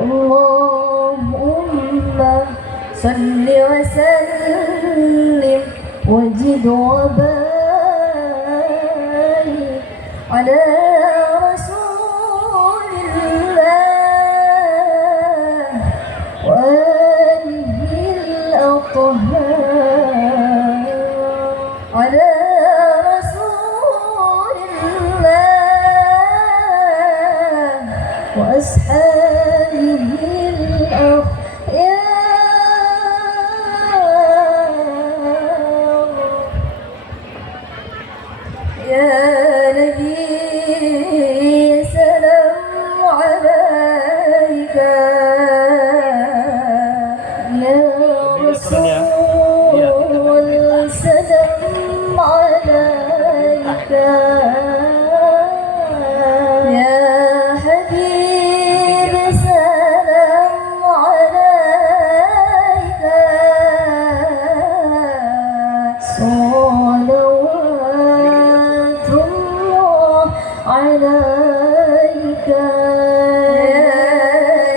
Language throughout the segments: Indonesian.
اللهم صل وسلم وزد وبارك على رسول الله وآله الأطهار على رسول الله وأصحابه يا نبي سلام عليك يا رسول سلام عليك يا حبيب سلام عليك صلوات الله عليك يا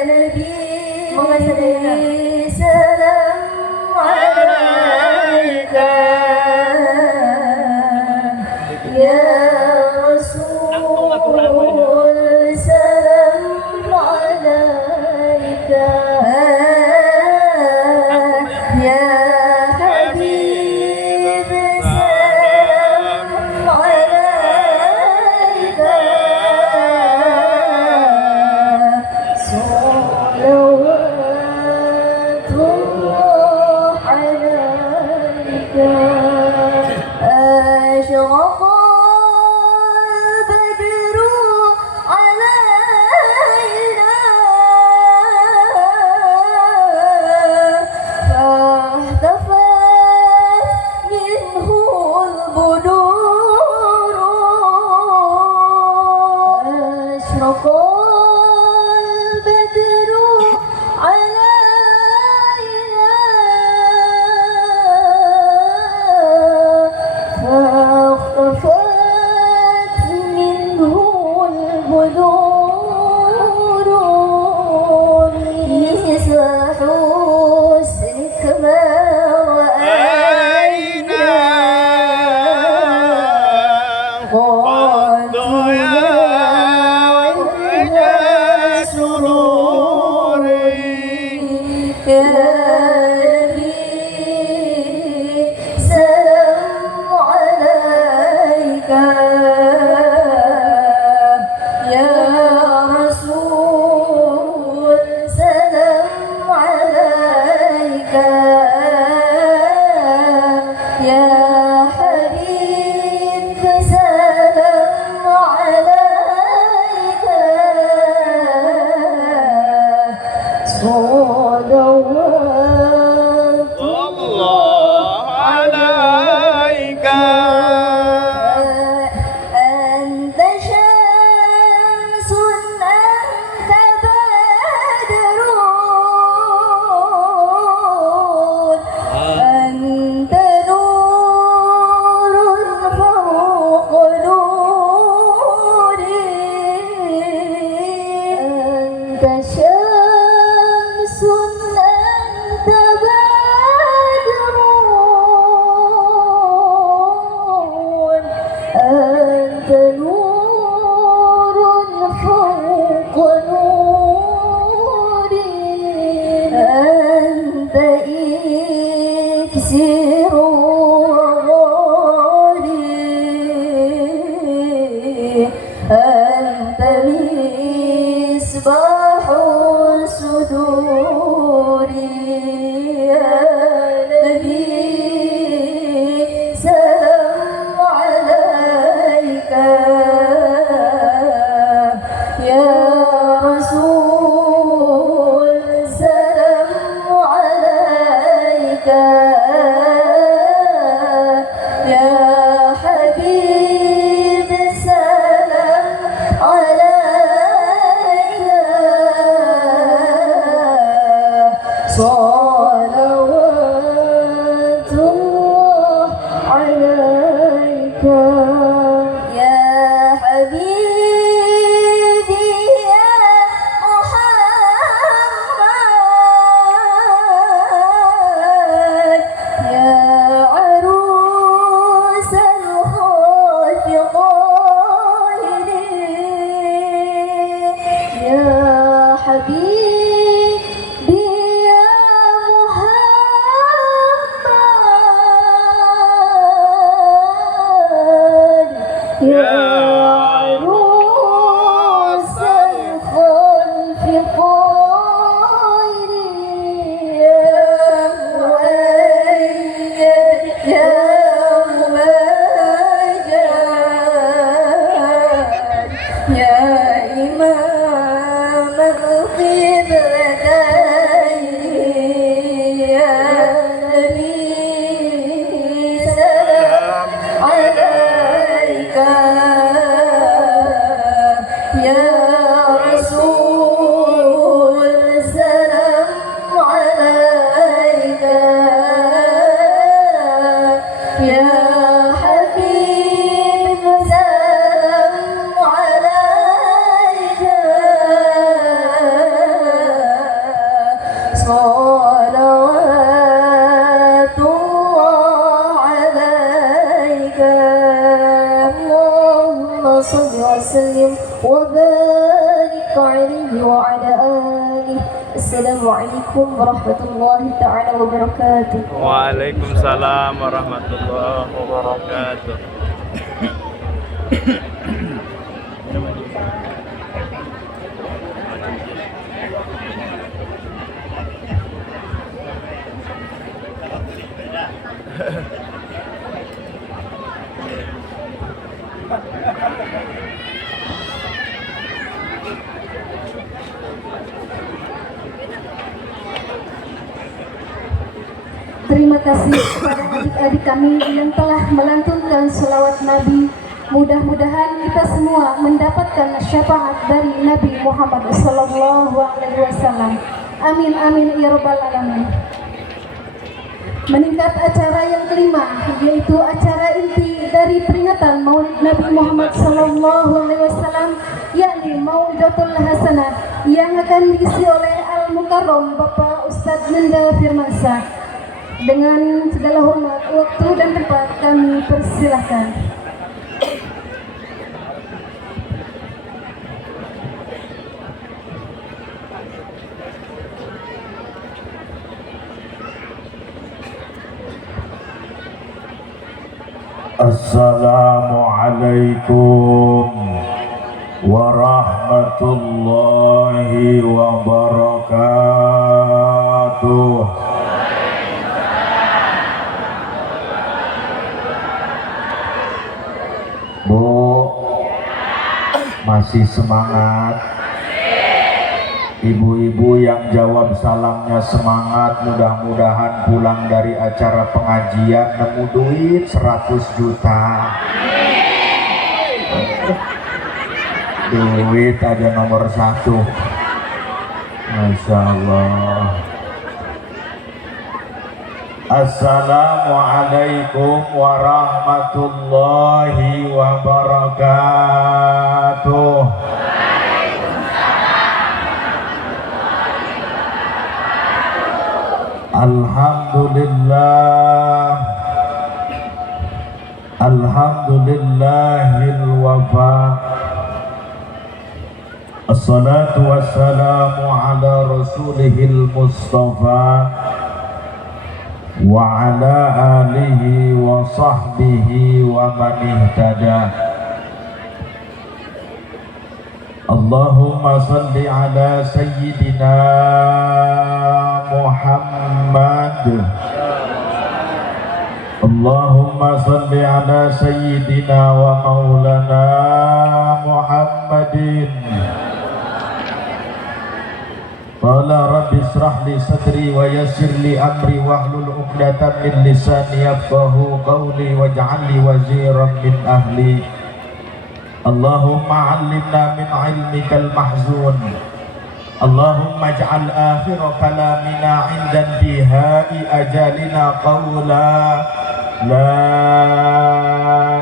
نبي سلام عليك يا رسول سلام عليك يا حبيب سلام عليك صلوات الله عليك أشرق البدر علينا فاهتفت منه البدور أشرق البدر علينا فاختفت منه البذور مثل حسنك ما رأينا قد وجه سروري يا نبي سلام عليك يا رسول سلام عليك يا حبيب سلام عليك صلوات الله عليك أنت شمس أنت بدر أنت نور فوق نوري أنت شمس أنت بدر أنت نور فوق نوري أنت إكسير غالي أنت مصباح الصدور يا نبي سلام عليك يا رسول سلام عليك يا حبيب سلام عليك صلوات الله عليك يا حبيبي يا محمد عليه وعلى آله. السلام عليكم ورحمة الله تعالى وبركاته. Waalaikumsalam warahmatullahi wabarakatuh. Terima kasih kepada adik-adik kami yang telah melantunkan sholawat Nabi. Mudah-mudahan kita semua mendapatkan syafaat dari Nabi Muhammad SAW. Amin amin ya rabbal alamin. Meningkat acara yang kelima, yaitu acara inti dari peringatan Maulid Nabi Muhammad SAW, yakni Maulidatul Hasanah, yang akan diisi oleh Al-Mukarram Bapak Ustadz Nenda Firmansyah. Dengan segala hormat, waktu dan tempat kami persilahkan. Assalamualaikum warahmatullahi wabarakatuh. Bu, masih semangat? Ibu-ibu yang jawab salamnya semangat. Mudah-mudahan pulang dari acara pengajian nemu duit 100 juta. Duit aja nomor 1. Masya Allah. Assalamualaikum warahmatullahi wabarakatuh. Alhamdulillah, alhamdulillahil wafa. Assalatu wassalamu ala rasulihil mustafa wa ala alihi wa sahbihi wa man ihtada. Allahumma salli ala sayyidina Muhammad. Allahumma salli ala sayyidina wa maulana Muhammadin. Qala rabbi israh li sadri wa yassir li amri wahlul 'uqdatam min lisani yafqahu qawli waj'al li waziran min ahli. Allahumma 'allimna min 'ilmikal mahzun. Allahumma ij'al akhir kalamina 'inda intihai ajalina qawla la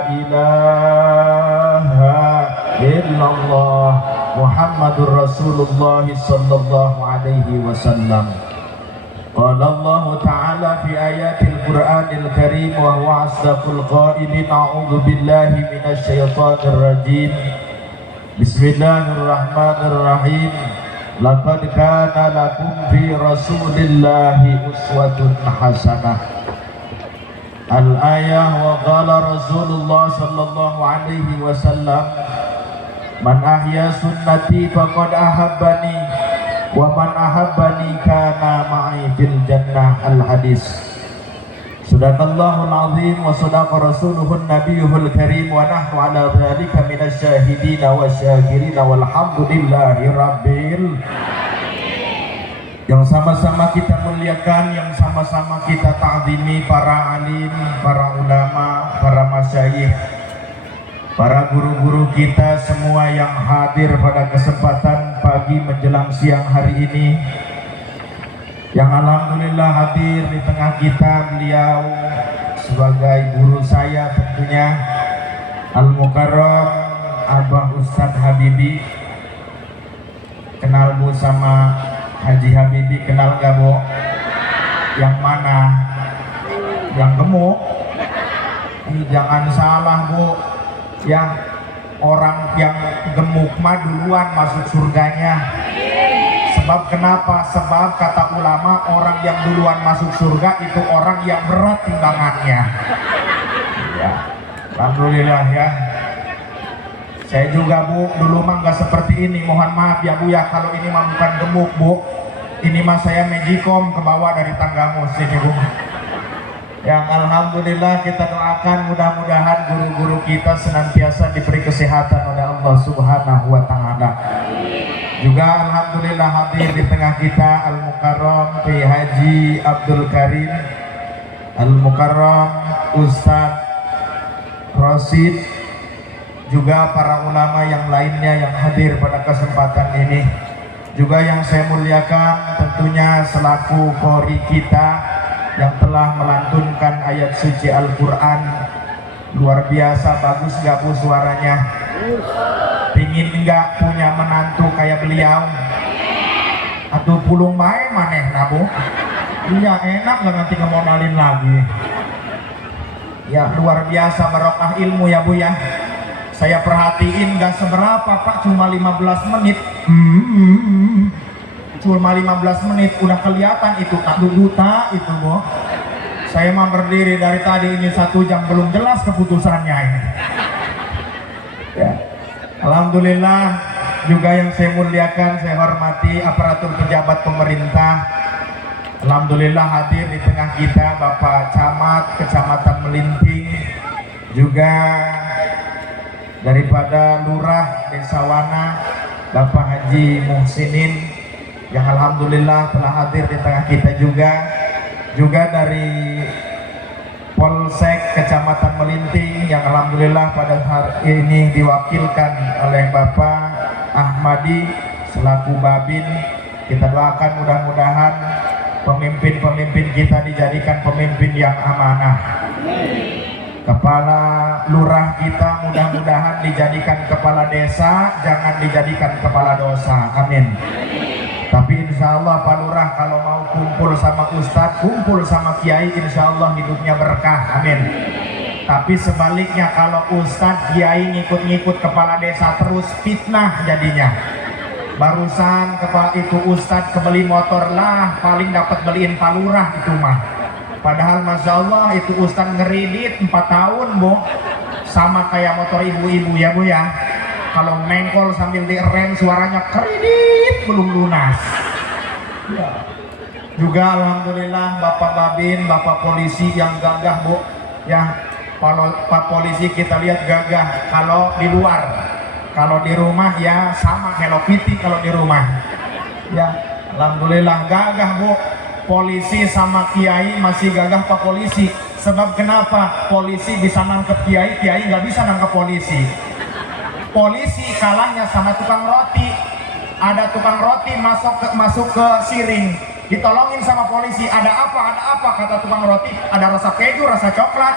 ilaha illallah Muhammadur Rasulullah sallallahu alaihi wasallam. Qala Allah Ta'ala fi ayatil Qur'anil Karim wa huwa asdaqul qailin. A'udzu billahi minasy syaithanir rajim. Bismillahirrahmanirrahim. Laqad kana lakum fi Rasulillahi uswatun hasanah. Al-ayah wa qala Rasulullah sallallahu alaihi wasallam, man ahya sunnati faqad ahabbani wa man ahabbani kana ma'i fil jannah. Al-hadis. Sadaqallahul azim wa sadaqa rasuluhun nabiyuhul karim wa nahnu ala dzalika minasy syahidin wa syakirin walhamdulillahi rabbil. Yang sama-sama kita muliakan, yang sama-sama kita ta'zimi para alim, para ulama, para masyayikh, para guru-guru kita semua yang hadir pada kesempatan pagi menjelang siang hari ini, yang alhamdulillah hadir di tengah kita beliau sebagai guru saya tentunya, Al-Mukarram Abah Ustadz Habibi. Kenal Bu sama Haji Habibi, kenal gak Bu? Yang mana? Yang gemuk? Jangan salah Bu, yang orang yang gemuk mah duluan masuk surganya. Sebab kenapa? Sebab kata ulama, orang yang duluan masuk surga itu orang yang berat timbangannya. Ya, alhamdulillah ya. Saya juga Bu, dulu mah nggak seperti ini. Mohon maaf ya Bu ya, kalau ini mah bukan gemuk Bu. Ini mah saya magicom ke bawah dari tanggamu sini Bu. Yang alhamdulillah kita doakan mudah-mudahan guru-guru kita senantiasa diberi kesehatan oleh Allah Subhanahu wa taala. Juga alhamdulillah hadir di tengah kita Al-Mukarram Kiai Haji Abdul Karim, Al-Mukarram Ustadz Rosid, juga para ulama yang lainnya yang hadir pada kesempatan ini. Juga yang saya muliakan tentunya selaku qori kita yang telah melantunkan ayat suci Al-Quran. Luar biasa bagus gak Bu suaranya? Pingin enggak punya menantu kayak beliau? Aduh pulung bae maneh nah Bu. Iya enak gak nanti ngemodalin lagi. Ya luar biasa barokah ilmu ya Bu ya. Saya perhatiin gak seberapa Pak, cuma 15 menit. Cuma 15 menit udah kelihatan itu tak duta itu Bu. Saya mah berdiri dari tadi ini 1 jam belum jelas keputusannya ini. Ya. Alhamdulillah juga yang saya muliakan, saya hormati aparatur pejabat pemerintah. Alhamdulillah hadir di tengah kita Bapak Camat Kecamatan Melinting, juga daripada Lurah Desa Wana Bapak Haji Muhsinin yang alhamdulillah telah hadir di tengah kita juga dari Polsek Kecamatan Melinting yang alhamdulillah pada hari ini diwakilkan oleh Bapak Ahmadi selaku Babin. Kita doakan mudah-mudahan pemimpin-pemimpin kita dijadikan pemimpin yang amanah. Kepala lurah kita mudah-mudahan dijadikan kepala desa, jangan dijadikan kepala dosa. Amin. Tapi insya Allah Pak Lurah kalau mau kumpul sama Ustadz, kumpul sama Kiai, insya Allah hidupnya berkah. Amin. Tapi sebaliknya kalau Ustadz Kiai ngikut-ngikut kepala desa terus, fitnah jadinya. Barusan kepala itu Ustadz kebeli motor lah, paling dapat beliin Pak Lurah itu mah. Padahal Masya Allah itu Ustadz ngeridit 4 tahun Bu, sama kayak motor ibu-ibu ya Bu ya. Kalau mengkol sambil direm suaranya keridit belum lunas ya. Juga alhamdulillah Bapak Babin, Bapak polisi yang gagah Bu ya. Kalau Pak polisi kita lihat gagah kalau di luar, kalau di rumah ya sama Hello Kitty kalau di rumah ya. Alhamdulillah gagah Bu. Polisi sama Kiai masih gagah Pak polisi. Sebab kenapa? Polisi bisa nangkep Kiai, Kiai nggak bisa nangkep polisi. Polisi kalahnya sama tukang roti. Ada tukang roti masuk ke siring, ditolongin sama polisi. Ada apa kata tukang roti, ada rasa keju, rasa coklat.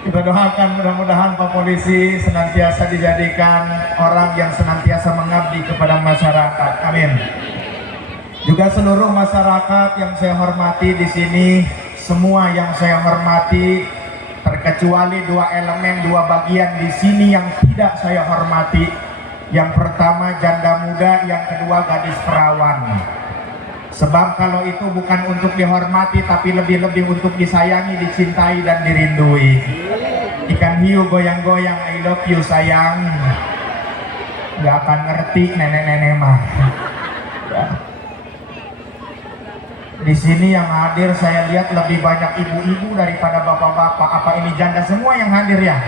Kita doakan mudah-mudahan Pak polisi senantiasa dijadikan orang yang senantiasa mengabdi kepada masyarakat. Amin. Juga seluruh masyarakat yang saya hormati di sini, semua yang saya hormati, terkecuali 2 elemen, 2 bagian di sini yang tidak saya hormati. Yang pertama janda muda, yang kedua gadis perawan. Sebab kalau itu bukan untuk dihormati, tapi lebih-lebih untuk disayangi, dicintai dan dirindui. Ikan hiu goyang-goyang, I love you sayang. Gak akan ngerti nenek-nenek mah. Ya. Di sini yang hadir saya lihat lebih banyak ibu-ibu daripada bapak-bapak. Apa ini janda semua yang hadir ya?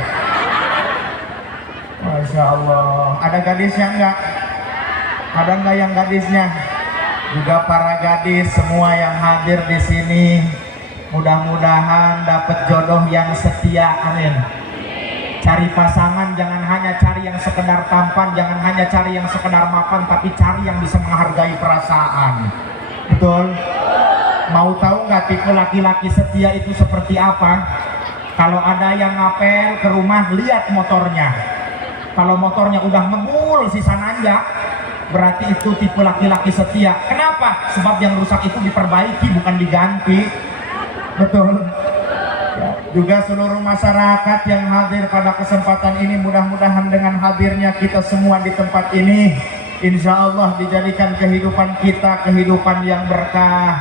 Masya Allah. Ada gadisnya enggak? Ada enggak yang gadisnya? Juga para gadis semua yang hadir di sini, mudah-mudahan dapat jodoh yang setia. Amin. Cari pasangan jangan hanya cari yang sekedar tampan, jangan hanya cari yang sekedar mapan, tapi cari yang bisa menghargai perasaan. Betul? Mau tahu nggak tipe laki-laki setia itu seperti apa? Kalau ada yang ngapel ke rumah, lihat motornya. Kalau motornya udah ngebul sisa nanjak, berarti itu tipe laki-laki setia. Kenapa? Sebab yang rusak itu diperbaiki bukan diganti. Betul ya. juga seluruh masyarakat yang hadir pada kesempatan ini. Mudah-mudahan dengan hadirnya kita semua di tempat ini, insya Allah dijadikan kehidupan kita kehidupan yang berkah,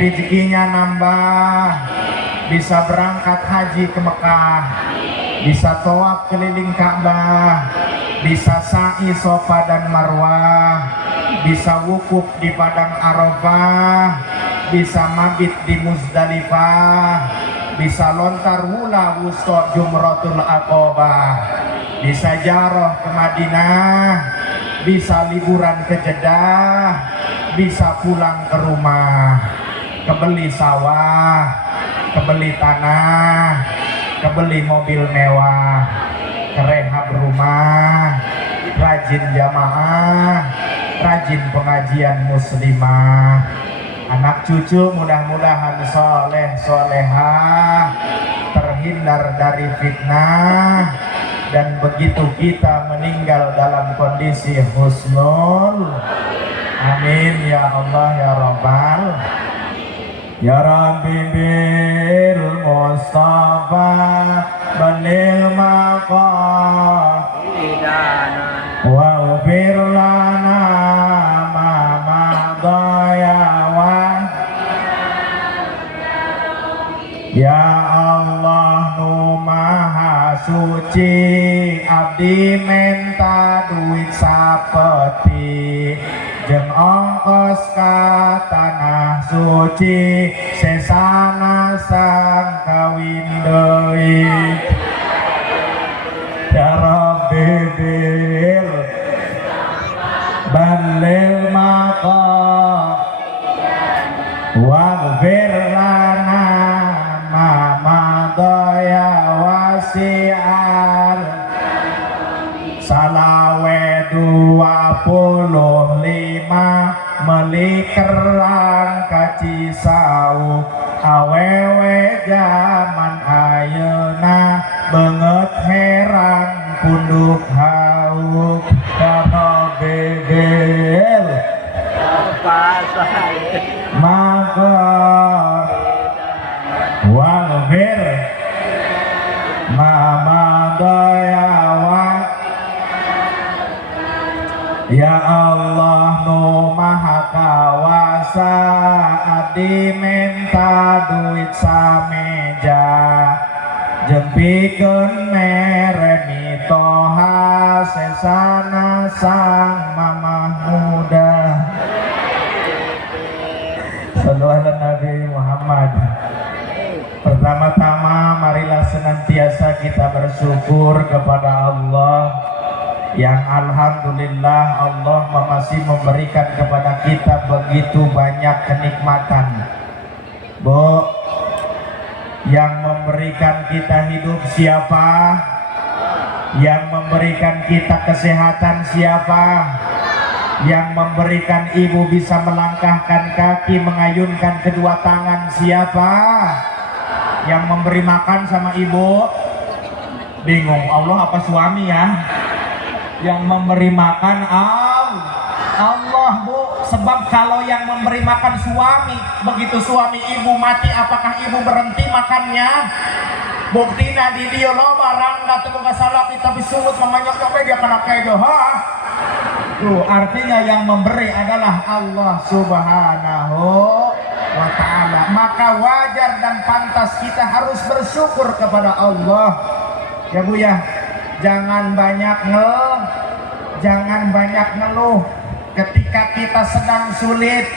rezekinya nambah, bisa berangkat haji ke Mekah, bisa tawaf keliling Ka'bah, bisa sa'i Safa dan Marwah, bisa wukuf di Padang Arafah, bisa mabit di Muzdalifah, bisa lontar wula wusta Jumratul Aqabah, bisa jaroh ke Madinah, bisa liburan ke Jeddah, bisa pulang ke rumah, kebeli sawah, kebeli tanah, kebeli mobil mewah, kerehab rumah, rajin jamaah, rajin pengajian muslimah, anak cucu mudah-mudahan soleh solehah, terhindar dari fitnah, dan begitu kita meninggal dalam kondisi husnul. Amin ya Allah ya Rabbal. Ya Rabbi bil Mustafa balil maqasidana wa ufir lana ma madayawan. Ya Allah nu maha suci, abdi menta duit sapeti jeung ongkos ka tanah suci, sesana sang kawin deui. Ya Rabbi bil balil maqam waghfir lana ma madaya wasi'al. Salawe 25 melikerang kaci sauk, awewe zaman ayeuna banget herang punduk hauk. Karena bebel maka waghfir mama doyawan. Ya Allah nu maha kawasa, abdi menta duit sameja, jempikeun mere mitoha, sesana sang mamah muda. Sallu ala Nabi Muhammad. Pertama-tama marilah senantiasa kita bersyukur kepada Allah yang alhamdulillah Allah masih memberikan kepada kita begitu banyak kenikmatan. Bu, yang memberikan kita hidup siapa? Yang memberikan kita kesehatan siapa? Yang memberikan ibu bisa melangkahkan kaki, mengayunkan kedua tangan siapa? Yang memberi makan sama ibu? Bingung, Allah apa suami ya? Yang memberi makan Allah, Bu. Sebab kalau yang memberi makan suami, begitu suami ibu mati, apakah ibu berhenti makannya? Buktina di dia lo barang nggak temu salah kita bisungut memanyok dia kena kedo tuh, artinya yang memberi adalah Allah Subhanahu wa ta'ala. Maka wajar dan pantas kita harus bersyukur kepada Allah ya Bu ya. Jangan banyak ngeluh ketika kita sedang sulit.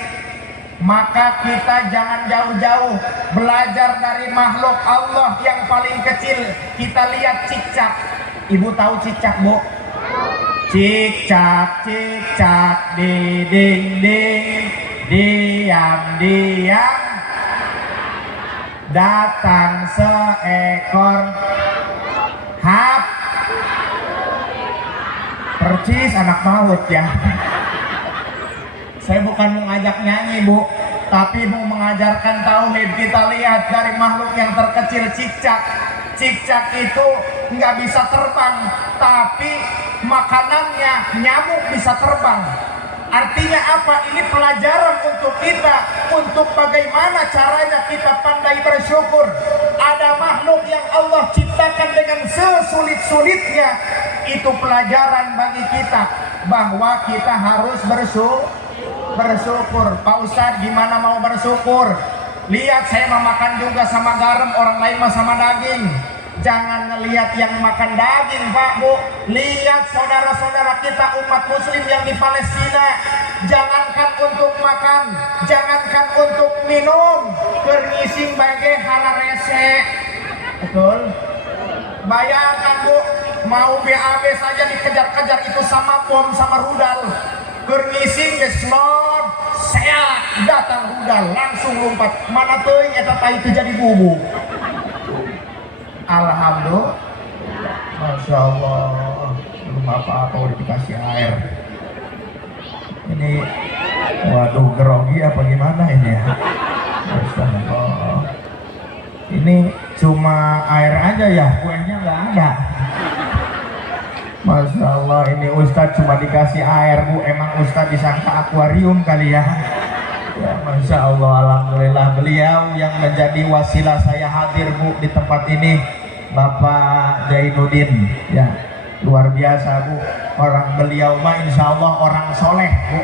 Maka kita jangan jauh-jauh belajar dari makhluk Allah yang paling kecil. Kita lihat cicak. Ibu tahu cicak, Bu? Cicak, cicak di dinding, diam-diam datang seekor hap. Percis anak maut ya. Saya bukan mengajak nyanyi Bu, tapi mau mengajarkan tauhid. Kita lihat dari makhluk yang terkecil cicak. Cicak itu nggak bisa terbang, tapi makanannya nyamuk bisa terbang. Artinya apa? Ini pelajaran untuk kita, untuk bagaimana caranya kita pandai bersyukur. ada makhluk yang Allah ciptakan dengan sesulit-sulitnya. Itu pelajaran bagi kita bahwa kita harus bersyukur. Pak Ustadz, gimana mau bersyukur? Lihat, saya memakan juga sama garam, orang lain mah sama daging. Jangan ngelihat yang makan daging, Pak Bu. Lihat saudara-saudara kita umat muslim yang di Palestina. Jangankan untuk makan, jangankan untuk minum, kernising bagai hara rese. Betul? Bayangkan Bu, mau BAB saja dikejar-kejar itu sama bom sama rudal. Kernising geslon, seak datang rudal langsung lompat. Mana teuing eta itu jadi bubuk. Alhamdulillah, Masya Allah, belum apa-apa udah dikasih air. Ini, waduh, grogi apa gimana ini ya? Astagfirullah. Ini cuma air aja ya, kuenya nggak ada. Masya Allah, ini Ustadz cuma dikasih air Bu. Emang Ustadz disangka akuarium kali ya? Ya, Masya Allah, Alhamdulillah. Beliau yang menjadi wasilah saya hadir Bu di tempat ini, Bapak Jainuddin. Ya, luar biasa Bu. Orang beliau mah insya Allah orang soleh Bu.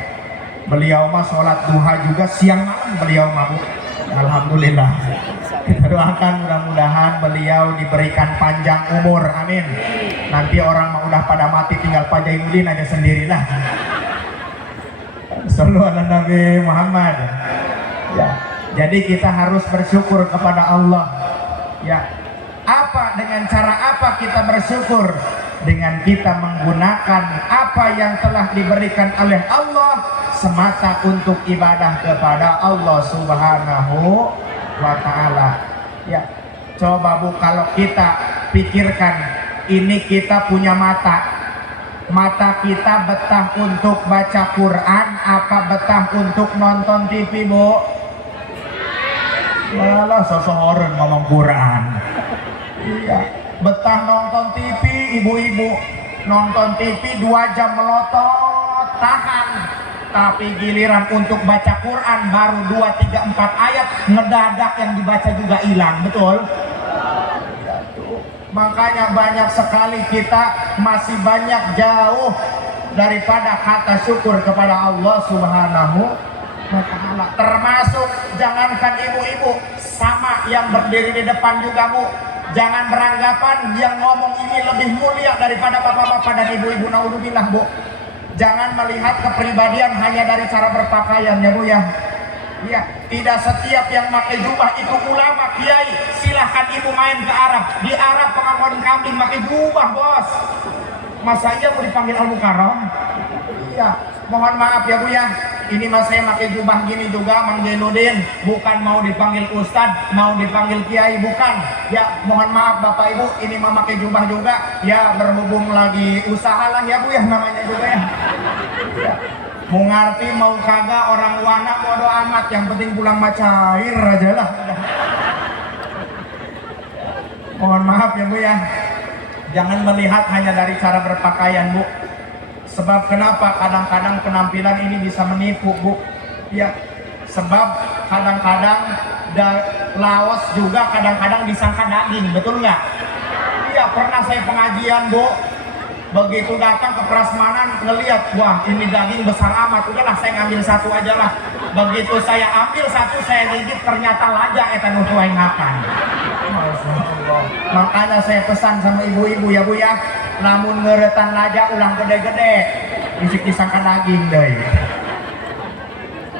Beliau mah sholat duha juga siang malam beliau mah Bu. Alhamdulillah. Kita doakan mudah-mudahan beliau diberikan panjang umur, amin. Nanti orang mah udah pada mati, tinggal Pak Jainuddin aja sendirilah. Sallu ala Nabi Muhammad. Ya, jadi kita harus bersyukur kepada Allah. Ya, apa dengan cara apa kita bersyukur? Dengan kita menggunakan apa yang telah diberikan oleh Allah semata untuk ibadah kepada Allah Subhanahu wa Ta'ala. Ya, coba Bu, kalau kita pikirkan, ini kita punya mata. Mata kita betah untuk baca Quran apa betah untuk nonton TV Bu? Malah seseorang ngomong Quran. Iya, betah nonton TV, ibu-ibu nonton TV 2 jam melotot tahan. Tapi giliran untuk baca Quran baru 2, 3, 4 ayat, ngedadak yang dibaca juga hilang, betul? Makanya banyak sekali kita masih banyak jauh daripada kata syukur kepada Allah Subhanahu wa Ta'ala. Termasuk jangankan ibu-ibu, sama yang berdiri di depan juga Bu. Jangan beranggapan yang ngomong ini lebih mulia daripada bapak-bapak dan ibu-ibu, naudzubillah Bu. Jangan melihat kepribadian hanya dari cara berpakaian ya Bu ya. Ya, tidak setiap yang pakai jubah itu ulama, kiai. Silahkan ibu main ke Arab. Di Arab pengakuan kambing pakai jubah Bos. Masa iya mau dipanggil Al-Mukarram? Iya, mohon maaf ya Bu ya. Ini mas saya pakai jubah gini juga Mang Jainuddin. Bukan mau dipanggil Ustadz, mau dipanggil kiai, bukan. Ya, mohon maaf Bapak Ibu, ini mau pakai jubah juga. Ya, berhubung lagi usaha lah ya Bu ya, namanya juga ya. Ya. Mau ngerti mau kagak orang wana bodo amat, yang penting pulang macair aja lah. Mohon maaf ya Bu ya, jangan melihat hanya dari cara berpakaian Bu. Sebab kenapa kadang-kadang penampilan ini bisa menipu Bu ya, sebab kadang-kadang Laos juga kadang-kadang disangka daging, betul nggak? Iya, pernah saya pengajian Bu, begitu datang ke prasmanan ngelihat, wah ini daging besar amat, udahlah saya ngambil satu aja lah. Begitu saya ambil satu, saya gigit, ternyata laja eta nu tuai ngakan. Makanya saya pesan sama ibu-ibu ya Bu ya, namun ngeretan laja ulang gede-gede, bisik disangka daging deh.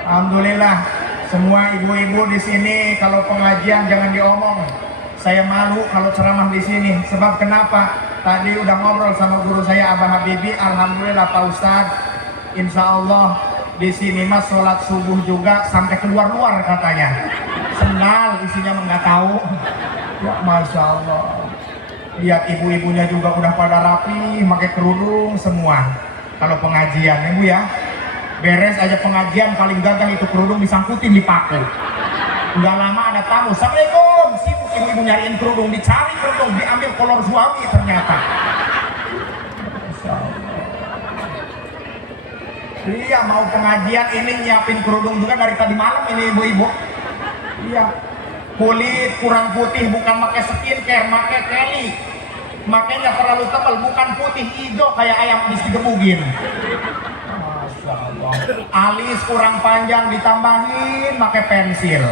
Alhamdulillah, semua ibu-ibu di sini kalau pengajian jangan diomong. Saya malu kalau ceramah di sini, sebab kenapa? Tadi udah ngobrol sama guru saya Abah Habibi, alhamdulillah Pak Ustadz, insya Allah di sini mas sholat subuh juga sampai keluar-luar katanya. Sengal isinya nggak tahu. Ya Masya Allah. Lihat ibu-ibunya juga udah pada rapi, pakai kerudung semua. Kalau pengajian ya Bu ya, beres aja pengajian paling gagah itu kerudung disangkutin di paku. Udah lama ada tamu, Assalamualaikum, sibuk ibu-ibu nyariin kerudung, dicari kerudung, diambil kolor suami ternyata. Iya, mau pengajian ini nyiapin kerudung juga dari tadi malam ini ibu-ibu. Iya, kulit kurang putih bukan pakai skincare, pakai Kelly. Makanya terlalu tebal, bukan putih, hijau kayak ayam digebugin. Masya Allah. Alis kurang panjang ditambahin pakai pensil.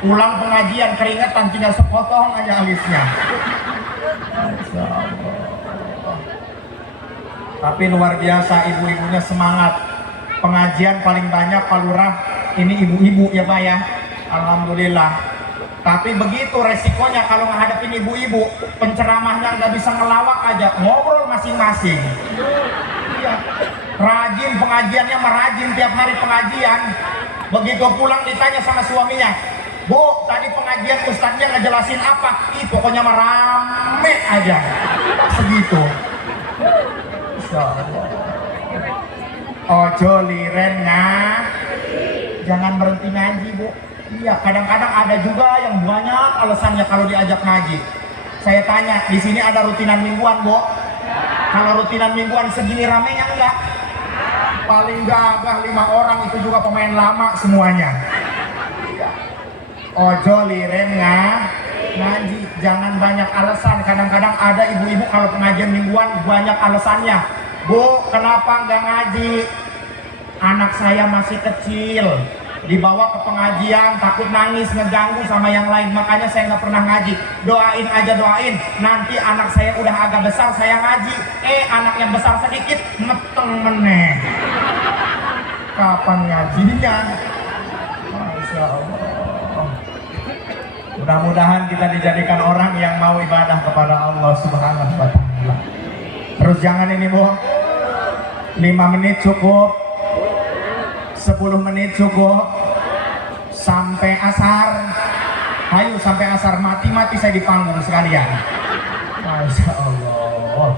Pulang pengajian keringetan tinggal sepotong aja alisnya. Masya Allah. Tapi luar biasa ibu-ibunya semangat. Pengajian paling banyak Pak Lurah ini ibu-ibu ya Pak ya. Alhamdulillah. Tapi begitu resikonya kalau menghadapin ibu-ibu, penceramahnya nggak bisa ngelawak aja, ngobrol masing-masing. Iya. Rajin pengajiannya, merajin tiap hari pengajian. Begitu pulang ditanya sama suaminya, Bu, tadi pengajian ustadznya ngejelasin apa? Ih, pokoknya merame aja. Segitu. Ojo liren jangan berhenti ngaji Bu. Iya, kadang-kadang ada juga yang banyak alasannya kalau diajak ngaji. Saya tanya, di sini ada rutinan mingguan Bu? Kalau rutinan mingguan segini ramenya enggak? Paling gagah 5 orang, itu juga pemain lama semuanya. Ojo liren ngaji, jangan banyak alasan. Kadang-kadang ada ibu-ibu kalau pengajian mingguan banyak alasannya. Bu, kenapa nggak ngaji? Anak saya masih kecil, dibawa ke pengajian takut nangis ngeganggu sama yang lain, makanya saya nggak pernah ngaji. Doain aja, doain, nanti anak saya udah agak besar saya ngaji. Anak yang besar sedikit meteng meneh. Kapan ngajinya? Masya Allah. Mudah-mudahan kita dijadikan orang yang mau ibadah kepada Allah Subhanahu wa Ta'ala. Terus jangan ini Bu, 5 menit cukup, 10 menit cukup, sampai asar. Ayo sampai asar, mati-mati saya di panggung sekalian. Masya Allah.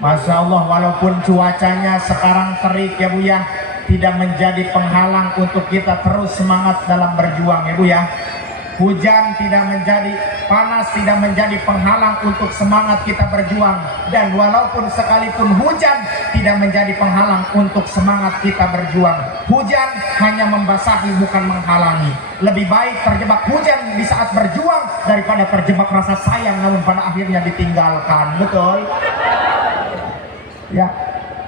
Masya Allah, walaupun cuacanya sekarang terik ya Bu ya, tidak menjadi penghalang untuk kita terus semangat dalam berjuang ya Bu ya. Hujan tidak menjadi, panas tidak menjadi penghalang untuk semangat kita berjuang. Dan walaupun sekalipun hujan tidak menjadi penghalang untuk semangat kita berjuang. Hujan hanya membasahi bukan menghalangi. Lebih baik terjebak hujan di saat berjuang daripada terjebak rasa sayang namun pada akhirnya ditinggalkan. Betul? Ya.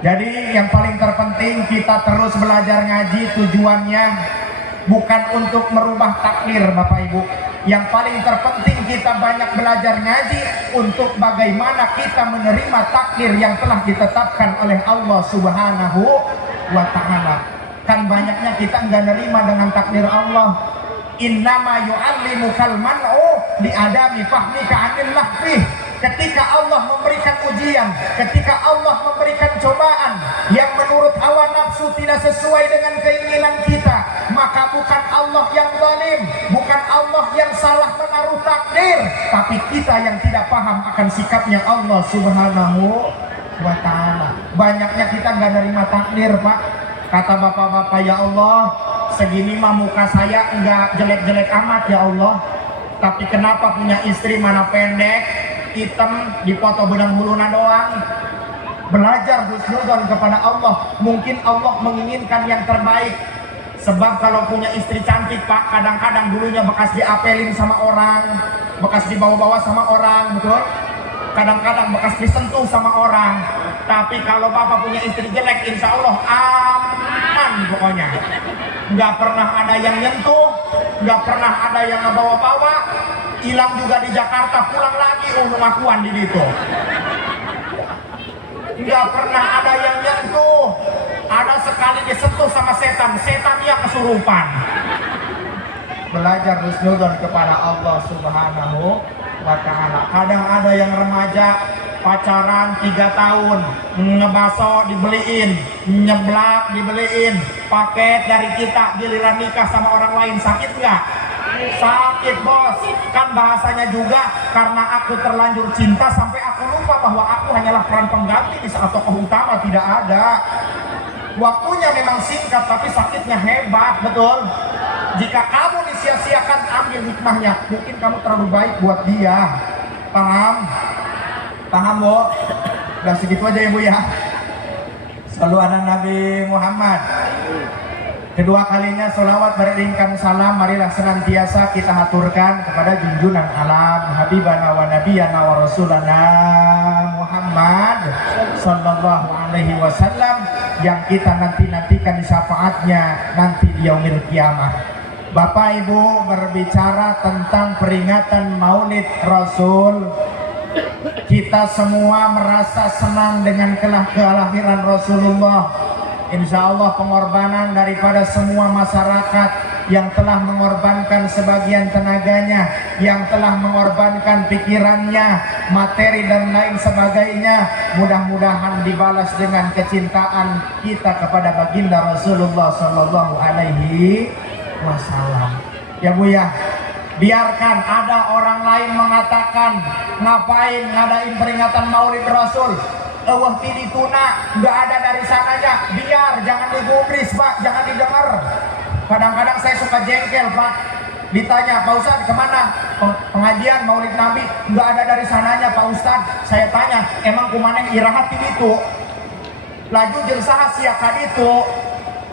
Jadi yang paling terpenting kita terus belajar ngaji, tujuannya bukan untuk merubah takdir Bapak Ibu. Yang paling terpenting kita banyak belajar ngaji untuk bagaimana kita menerima takdir yang telah ditetapkan oleh Allah Subhanahu wa Ta'ala. Kan banyaknya kita nggak nerima dengan takdir Allah. Innama yu'allimukal man'u li adami fahmika anil lahfih. Ketika Allah memberikan ujian, ketika Allah memberikan cobaan yang menurut hawa nafsu tidak sesuai dengan keinginan kita, maka bukan Allah yang zalim, bukan Allah yang salah menaruh takdir, tapi kita yang tidak paham akan sikapnya Allah Subhanahu wa Ta'ala. Banyaknya kita nggak nerima takdir Pak. Kata bapak-bapak, ya Allah, segini mah muka saya nggak jelek-jelek amat ya Allah, tapi kenapa punya istri mana pendek, hitam, dipoto benang huluna doang. Belajar husnudzon kepada Allah. Mungkin Allah menginginkan yang terbaik. Sebab kalau punya istri cantik Pak, kadang-kadang dulunya bekas diapelin sama orang, bekas dibawa-bawa sama orang, betul? Kadang-kadang bekas disentuh sama orang. Tapi kalau Bapak punya istri jelek, insya Allah aman pokoknya. Nggak pernah ada yang nyentuh, nggak pernah ada yang ngebawa-bawa. Hilang juga di Jakarta, pulang lagi ngakuan di situ. Nggak pernah ada yang nyentuh. Ada sekali disentuh sama setan, setannya kesurupan. Belajar husnudzon kepada Allah Subhanahu wa Ta'ala. Kadang ada yang remaja pacaran 3 tahun, ngebaso dibeliin, nyeblak dibeliin, paket dari kita, giliran nikah sama orang lain, sakit nggak? Sakit bos. Kan bahasanya juga, karena aku terlanjur cinta sampai aku lupa bahwa aku hanyalah peran pengganti di saat tokoh utama tidak ada. Waktunya memang singkat tapi sakitnya hebat, betul? Jika kamu disia-siakan, ambil hikmahnya. Mungkin kamu terlalu baik buat dia. Paham? Paham Bu? Udah segitu aja ya Bu ya. Selalu ada Nabi Muhammad. Kedua kalinya sholawat beriringkan salam marilah senantiasa kita haturkan kepada junjungan alam Habibana wa Nabiyana wa Rasulana Muhammad sallallahu alaihi wasallam yang kita nantikan syafaatnya nanti di yaumil kiamah. Bapak Ibu berbicara tentang peringatan Maulid Rasul. Kita semua merasa senang dengan kelahiran Rasulullah. Insya Allah pengorbanan daripada semua masyarakat yang telah mengorbankan sebagian tenaganya, yang telah mengorbankan pikirannya, materi dan lain sebagainya, mudah-mudahan dibalas dengan kecintaan kita kepada baginda Rasulullah Sallallahu Alaihi Wasallam. Ya Bu ya, biarkan ada orang lain mengatakan ngapain ngadain peringatan Maulid Rasul. Tidi tuna nggak ada dari sananya, biar jangan digubris Pak, jangan didengar. Kadang-kadang saya suka jengkel Pak, ditanya Pak Ustadz kemana pengajian Maulid Nabi, nggak ada dari sananya Pak Ustadz. Saya tanya emang kumaneng irahat itu laju jeung saha sia kaditu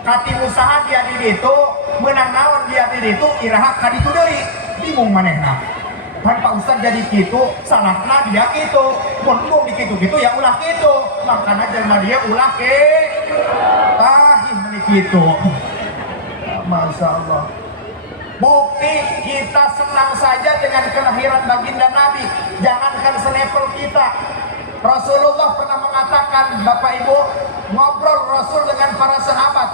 kati usaha dia di ditu menang naon dia di ditu irahat kaditu deui, bingung manehna. Kan Pak Ustadz jadi gitu, salahna dia gitu, mun di gitu-gitu ya ulah gitu, makanya jelma dia ulah ke tahih gitu. Masya Allah. Bukti kita senang saja dengan kelahiran baginda Nabi, jangankan selevel kita. Rasulullah pernah mengatakan, Bapak Ibu, ngobrol Rasul dengan para sahabat.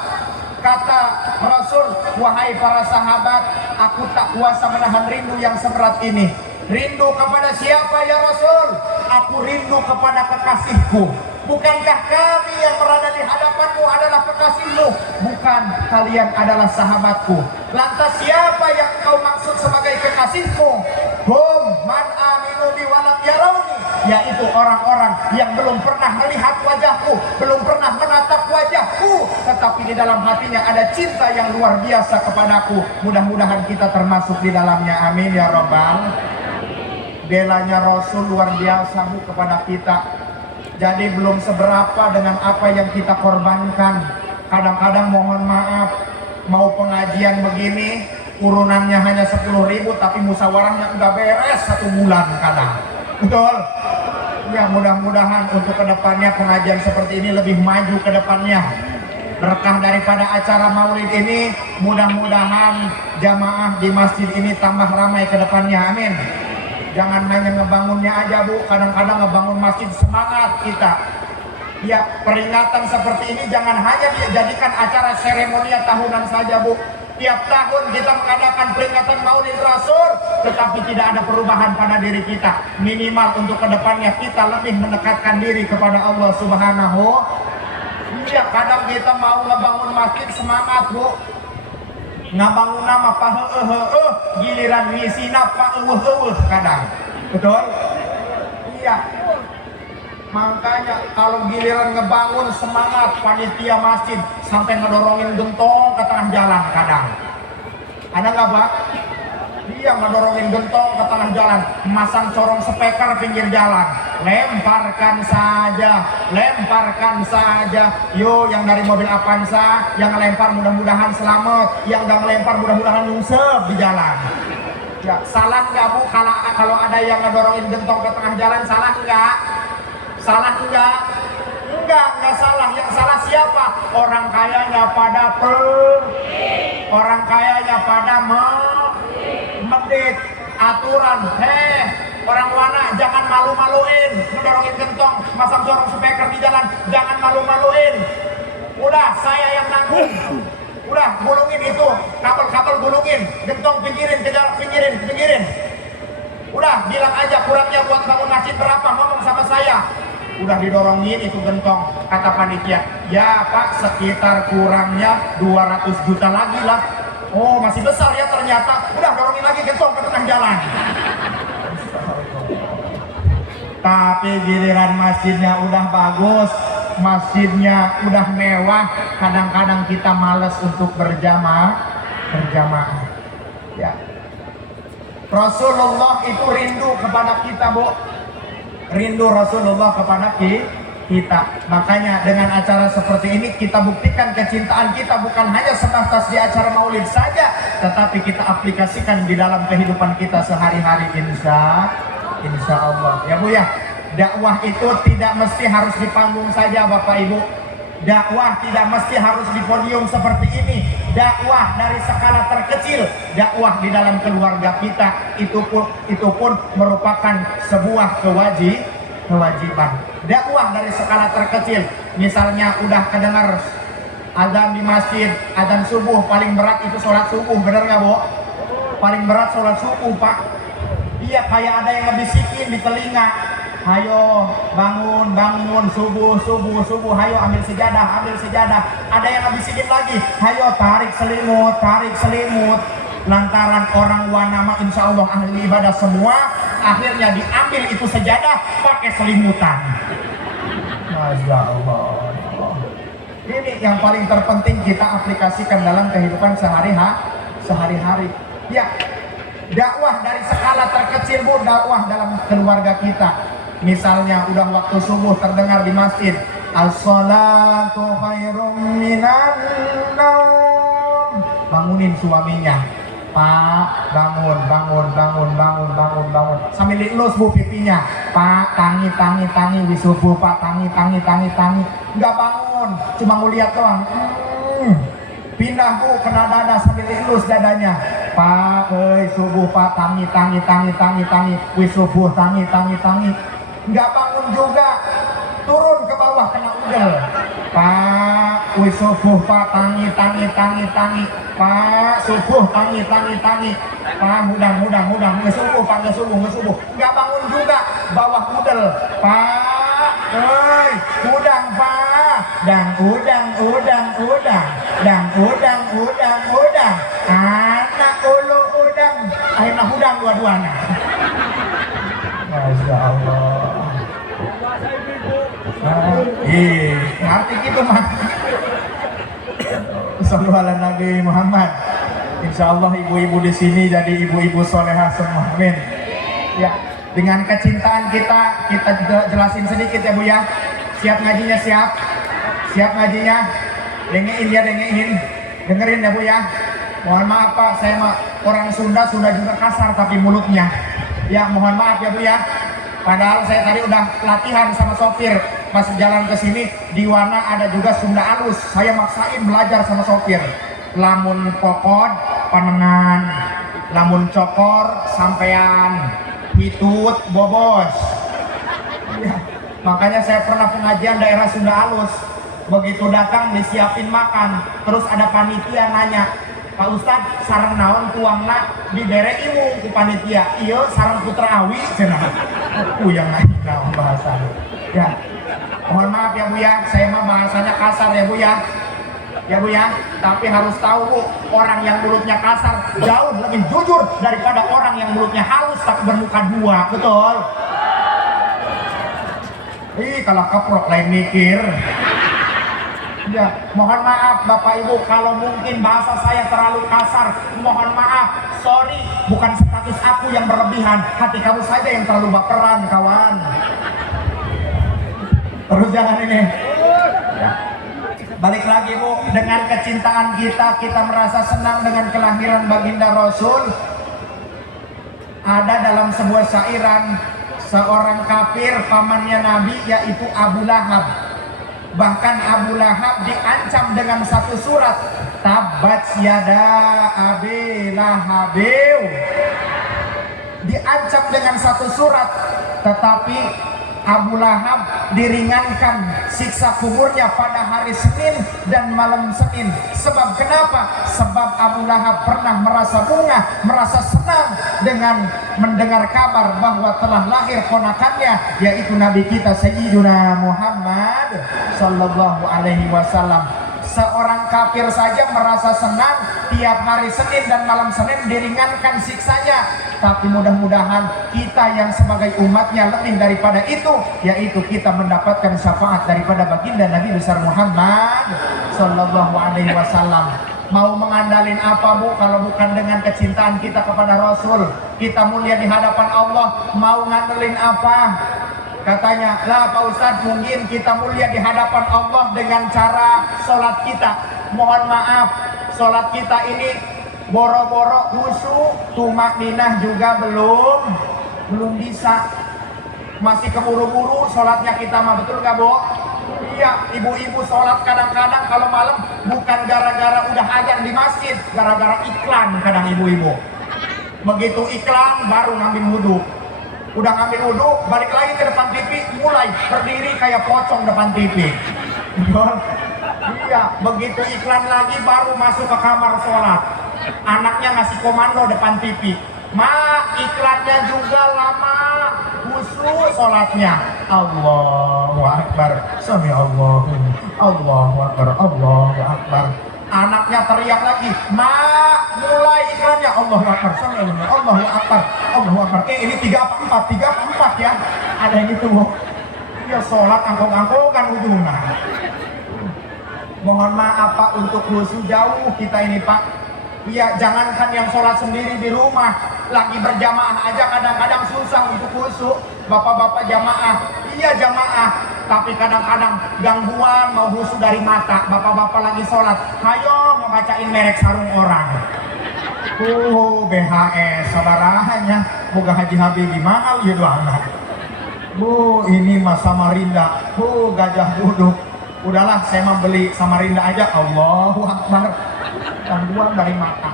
Kata Rasul, wahai para sahabat, aku tak kuasa menahan rindu yang seberat ini. Rindu kepada siapa ya Rasul? Aku rindu kepada kekasihku. Bukankah kami yang berada di hadapanmu adalah kekasihmu? Bukan, kalian adalah sahabatku. Lantas siapa yang kau maksud sebagai kekasihmu? Hum man aminu bi walam yarawni, yaitu orang-orang yang belum pernah melihat wajahku, belum pernah menatap wajahku, tetapi di dalam hatinya ada cinta yang luar biasa kepadaku. Mudah-mudahan kita termasuk di dalamnya, amin ya robbal. Belanya Rasul luar biasa Bu kepada kita. Jadi belum seberapa dengan apa yang kita korbankan. Kadang-kadang mohon maaf, mau pengajian begini urunannya hanya 10.000 tapi musyawarahnya udah beres 1 bulan kadang. Betul? Ya mudah-mudahan untuk kedepannya pengajian seperti ini lebih maju ke depannya. Berkah daripada acara maulid ini, mudah-mudahan jamaah di masjid ini tambah ramai ke depannya, amin. Jangan hanya ngebangunnya aja Bu, kadang-kadang ngebangun masjid semangat kita. Ya peringatan seperti ini jangan hanya dijadikan acara seremonial tahunan saja Bu. Tiap tahun kita mengadakan peringatan Maulid Rasul, tetapi tidak ada perubahan pada diri kita. Minimal untuk kedepannya kita lebih mendekatkan diri kepada Allah Subhanahu. Ya kadang kita mau ngebangun masjid semangat Bu, ngabangun nama pak giliran ngisina pak kadang. Betul? Iya. Makanya kalau giliran ngebangun semangat panitia masjid sampai ngedorongin gentong ke tengah jalan kadang. Ada nggak Pak? Iya, ngedorongin gentong ke tengah jalan, masang corong speaker pinggir jalan, lemparkan saja. Yo yang dari mobil Avanza yang ngelempar mudah-mudahan selamat, yang nggak ngelempar mudah-mudahan nyungsep di jalan. Ya salah nggak Bu kalau ada yang ngedorongin gentong ke tengah jalan, salah nggak? Salah enggak? Enggak salah. Yang salah siapa? Orang kayanya pada orang kayanya pada medit aturan. Orang mana jangan malu-maluin ngedorongin gentong, masang corong speaker di jalan, jangan malu-maluin. Udah saya yang nanggung. Udah gulungin itu, kabel-kabel gulungin, gentong pinggirin ke jalan, pinggirin. Udah bilang aja kurangnya buat bangun masjid berapa, ngomong sama saya. Udah didorongin itu gentong, kata panitia, ya Pak sekitar kurangnya 200 juta lagi lah. Oh masih besar ya ternyata. Udah dorongin lagi gentong ke tengah jalan. Tapi giliran masjidnya udah bagus, masjidnya udah mewah, kadang-kadang kita males untuk berjamaah. Ya. Rasulullah itu rindu kepada kita Bu. Rindu Rasulullah kepada kita. Makanya dengan acara seperti ini kita buktikan kecintaan kita bukan hanya sebatas di acara maulid saja, tetapi kita aplikasikan di dalam kehidupan kita sehari-hari, insya Allah. Ya Bu ya, dakwah itu tidak mesti harus di panggung saja Bapak Ibu. Dakwah tidak mesti harus di podium seperti ini. Dakwah dari skala terkecil, dakwah di dalam keluarga kita itu pun merupakan sebuah kewajiban. Dakwah dari skala terkecil, misalnya udah kedengar azan di masjid, azan subuh, paling berat itu sholat subuh, bener nggak Bu? Paling berat sholat subuh Pak. Iya, kayak ada yang ngebisikin di telinga, hayo bangun subuh, hayo ambil sejadah. Ada yang ngebisikin lagi, hayo tarik selimut. Lantaran orang wanama insya Allah ahli ibadah semua, akhirnya diambil itu sejadah pakai selimutan. Masya Allah. Ini yang paling terpenting kita aplikasikan dalam kehidupan sehari-hari. Ya, dakwah dari skala terkecil Bu, dakwah dalam keluarga kita. Misalnya udah waktu subuh terdengar di masjid, as-salatu khairum minan naum. Bangunin suaminya, Pak, bangun. Sambil dielus Bu pipinya, Pak, tangi, wisubuh Pak, tangi. Enggak bangun, cuma ngeliat doang. Pindah Bu, kena dada sambil dielus dadanya. Pak, subuh Pak, tangi, wisubuh, tangi. Enggak bangun juga, turun ke bawah kena udel. Pak, wisubuh Pak, tangi. Pak, subuh, tangi. Pak, mudang, ngesubuh Pak, ngesubuh. Enggak bangun juga, bawah udel. Pak, udang Pak, udang. Anak ulu udang, akhirnya udang dua-duanya. Masya Allah. Ngerti gitu mah. Sallu ala Nabi Muhammad. Insya Allah ibu-ibu di sini jadi ibu-ibu solehah semua. Amin. Ya, dengan kecintaan kita juga jelasin sedikit ya Bu ya. Siap ngajinya, siap ngajinya. Dengerin ya Bu ya. Mohon maaf Pak, saya orang Sunda juga kasar tapi mulutnya. Ya mohon maaf ya Bu ya. Padahal saya tadi udah latihan sama sopir pas jalan ke sini di Wana ada juga Sunda alus. Saya maksain belajar sama sopir. Lamun pokod panengan, lamun cokor sampean, hitut bobos. Ya, makanya saya pernah pengajian daerah Sunda alus. Begitu datang disiapin makan, terus ada panitia nanya, Pak Ustadz, sarang naon tuangna dibere imu ku panitia. Iya, sarang putra awi cenah. Yang naik naon bahasa. Ya. Mohon maaf ya Bu ya, saya mah bahasanya kasar ya Bu ya. Ya Bu ya, tapi harus tahu Bu, orang yang mulutnya kasar jauh lebih jujur daripada orang yang mulutnya halus tapi bermuka dua, betul? Kalau keprok lain mikir. Ya, mohon maaf Bapak Ibu kalau mungkin bahasa saya terlalu kasar, mohon maaf, sorry, bukan status aku yang berlebihan, hati kamu saja yang terlalu baperan kawan. Terus jangan ini ya. Balik lagi Bu, dengan kecintaan kita merasa senang dengan kelahiran baginda Rasul. Ada dalam sebuah syairan seorang kafir pamannya Nabi yaitu Abu Lahab. Bahkan Abu Lahab diancam dengan satu surat, Tabbat yada Abi Lahabiu. Diancam dengan satu surat, tetapi Abu Lahab diringankan siksa kuburnya pada hari Senin dan malam Senin. Sebab kenapa? Sebab Abu Lahab pernah merasa bungah, merasa senang dengan mendengar kabar bahwa telah lahir ponakannya, yaitu Nabi kita Sayyiduna Muhammad Sallallahu Alaihi Wasallam. Seorang kafir saja merasa senang tiap hari Senin dan malam Senin diringankan siksanya. Tapi mudah-mudahan kita yang sebagai umatnya lebih daripada itu, yaitu kita mendapatkan syafaat daripada baginda Nabi besar Muhammad Sallallahu Alaihi Wasallam. Mau mengandalin apa Bu kalau bukan dengan kecintaan kita kepada Rasul? Kita mulia di hadapan Allah, mau ngandelin apa? Katanya, lah Pak Ustadz, mungkin kita mulia di hadapan Allah dengan cara sholat kita. Mohon maaf, sholat kita ini boro-boro khusyuk, tumakninah juga belum bisa. Masih keburu-buru sholatnya kita mah, betul gak Bu? Iya, ibu-ibu sholat kadang-kadang kalau malam bukan gara-gara udah azan di masjid, gara-gara iklan kadang ibu-ibu. Begitu iklan baru ngambil wudhu. Udah ngambil wudhu, balik lagi ke depan TV, mulai berdiri kayak pocong depan TV. Iya, begitu iklan lagi baru masuk ke kamar sholat. Anaknya ngasih komando depan TV. Ma, iklannya juga lama, khusyuk sholatnya. Allahu Akbar, Sami Allahu Akbar, Allahu Akbar. Anaknya teriak lagi, ma, mulai iklannya. Allahu Akbar, Sami Allahu Akbar, Allahu Akbar. Ini 3 apa 4? 3 apa 4 ya? Ada yang itu. Ya sholat angkong-angkongan ujungnya. Mohon maaf Pak, untuk khusyuk jauh kita ini Pak. Iya, jangankan yang sholat sendiri di rumah, lagi berjamaah aja kadang-kadang susah untuk khusyuk. Bapak-bapak jamaah, iya jamaah, tapi kadang-kadang gangguan mau khusyuk dari mata. Bapak-bapak lagi sholat, ayo mau bacain merek sarung orang. BHS, sabarannya, moga Haji Habibie mahal ya doang. Ini Mas Samarinda, gajah duduk. Udahlah, saya mau beli Samarinda aja. Allahu Akbar. Gangguan dari mata.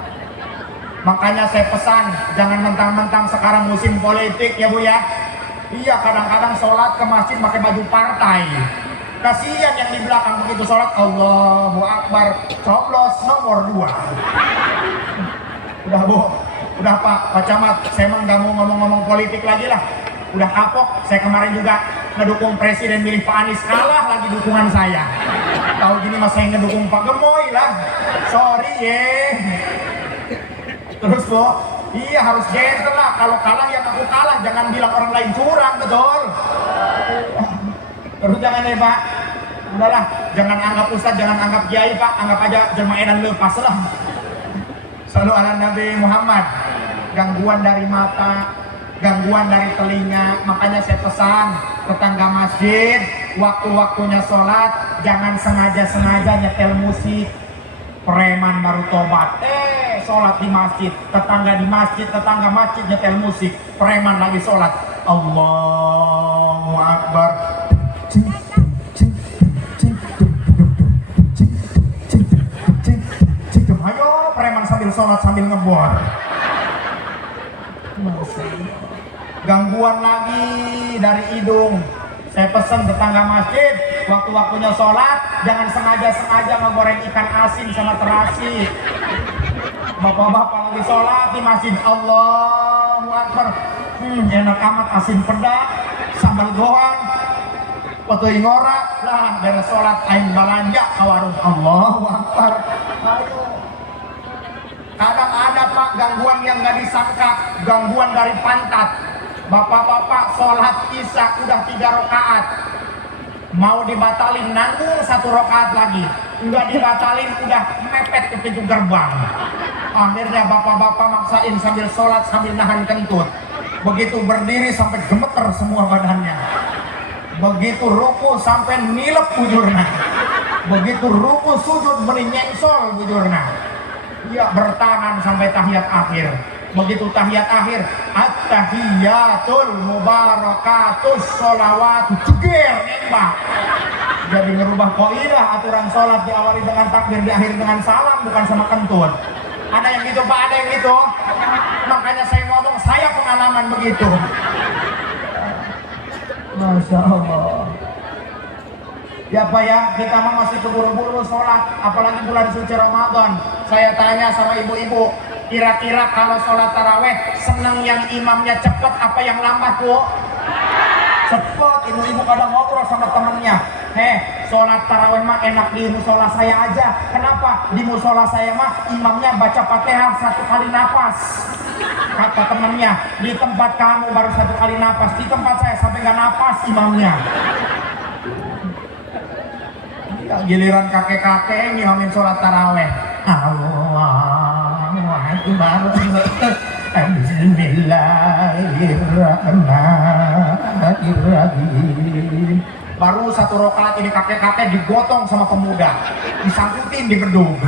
Makanya saya pesan, jangan mentang-mentang sekarang musim politik ya Bu ya. Iya, kadang-kadang sholat ke masjid pakai baju partai. Kasihan yang di belakang begitu sholat, Allahu Akbar, coblos nomor 2. Udah Bu, udah Pak Camat, saya emang gak mau ngomong-ngomong politik lagi lah. Udah kapok, saya kemarin juga ngedukung presiden milih Pak Anies, kalah lagi dukungan saya. Tahu gini mas saya ngedukung Pak Gemoy lah, sorry ye. Terus Bu, iya harus gentle lah, kalau kalah yang aku kalah, jangan bilang orang lain curang, betul. Terus jangan ya Pak, udahlah, jangan anggap ustadz, jangan anggap kiai Pak, anggap aja jemainan lepas lah. Selalu ala Nabi Muhammad. Gangguan dari mata, gangguan dari telinga, makanya saya pesan tetangga masjid, waktu-waktunya sholat jangan sengaja-sengaja nyetel musik. Preman baru tobat, sholat di masjid, tetangga di masjid, tetangga masjid nyetel musik, preman lagi sholat, Allahu Akbar. Ayo preman sambil sholat sambil ngebor. Gangguan lagi dari hidung. Saya pesan tetangga masjid, waktu-waktunya sholat jangan sengaja-sengaja ngegoreng ikan asin sama terasi. Bapak-bapak lagi sholat di masjid, Allahu Akbar. Enak amat, asin pedas, sambal goang, foto ingora lah, beres sholat aing balanja ke warung, Allahu Akbar. Ayo. Kadang ada Pak gangguan yang nggak disangka, gangguan dari pantat. Bapak-bapak sholat isya udah 3 rakaat, mau dibatalin nanggung 1 rakaat lagi, nggak dibatalin udah mepet ke pintu gerbang. Akhirnya bapak-bapak maksain sambil sholat sambil nahan kentut. Begitu berdiri sampai gemeter semua badannya. Begitu ruku sampai nilep bujurna. Begitu ruku sujud menyengsol bujurna. Ya bertahan sampai tahiyat akhir. Begitu tahiyat akhir, at-tahiyatul mubarakatus sholawatu, jeger nembak. Jadi ngerubah kaidah aturan sholat, diawali dengan takbir, diakhiri dengan salam, bukan sama kentut. Ada yang gitu Pak, ada yang gitu. Makanya saya ngomong, saya pengalaman begitu. Masya Allah. Ya Pak ya, kita mah masih keburu-buru sholat, apalagi bulan suci Ramadan. Saya tanya sama ibu-ibu, kira-kira kalau sholat taraweh seneng yang imamnya cepet apa yang lambat Bu? Cepet. Ibu-ibu kadang ngobrol sama temennya, sholat taraweh mah enak di musola saya aja. Kenapa? Di musola saya mah imamnya baca Fatihah 1 kali nafas. Kata temennya, di tempat kamu baru 1 kali nafas, di tempat saya sampai nggak nafas imamnya. Ya, giliran kakek-kakek ngimamin sholat taraweh, Allahu Akbar. Bismillahirrahmanirrahim. Baru satu rakaat ini kakek-kakek digotong sama pemuda, disangkutin di gedung.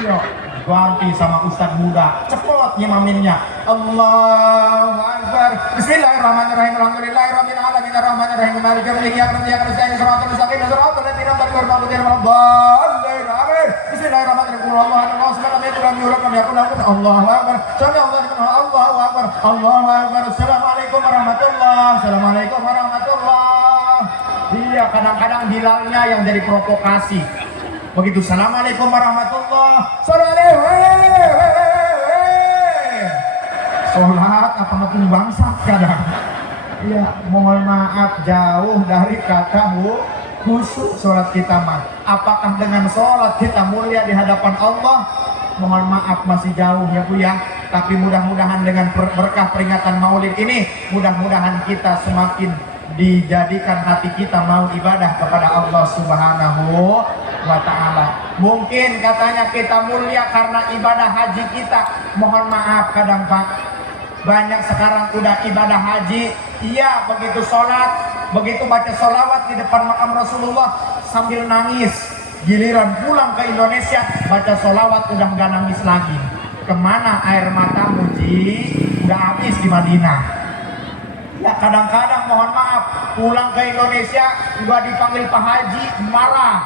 Iya, ganti sama ustadz muda, cepot nyimaminnya. Allahu Akbar. Bismillahirrahmanirrahim. Alhamdulillahirabbil alamin arrahmanirrahim maliki yaumiddin iyyaka na'budu wa iyyaka nasta'in shiratal mustaqim shiratal ladzina an'amta alaihim ghairil maghdubi alaihim waladdallin. Bismillahirrahmanirrahim. Qul huwallahu ahad Allahu samad lam yalid walam yulad walam yakul lahu kufuwan ahad. Allahu Akbar. Sami Allahu liman hamidah. Allahu Akbar. Allahu Akbar. Assalamualaikum warahmatullahi. Assalamualaikum warahmatullahi. Iya, kadang-kadang bilalnya yang jadi provokasi. Begitu assalamualaikum warahmatullahi. Sholat apa ngepung bangsat kadang. Iya, mohon maaf jauh dari kata khusyuk sholat kita mah. Apakah dengan sholat kita mulia di hadapan Allah? Mohon maaf masih jauh ya Bu ya. Tapi mudah-mudahan dengan berkah peringatan Maulid ini, mudah-mudahan kita semakin dijadikan hati kita mau ibadah kepada Allah Subhanahu wa ta'ala. Mungkin katanya kita mulia karena ibadah haji kita. Mohon maaf kadang Pak, banyak sekarang udah ibadah haji, iya begitu sholat, begitu baca sholawat di depan makam Rasulullah sambil nangis. Giliran pulang ke Indonesia baca sholawat udah nggak nangis lagi. Kemana air matamu Ji? Udah habis di Madinah. Ya kadang-kadang mohon maaf pulang ke Indonesia udah dipanggil Pak Haji marah.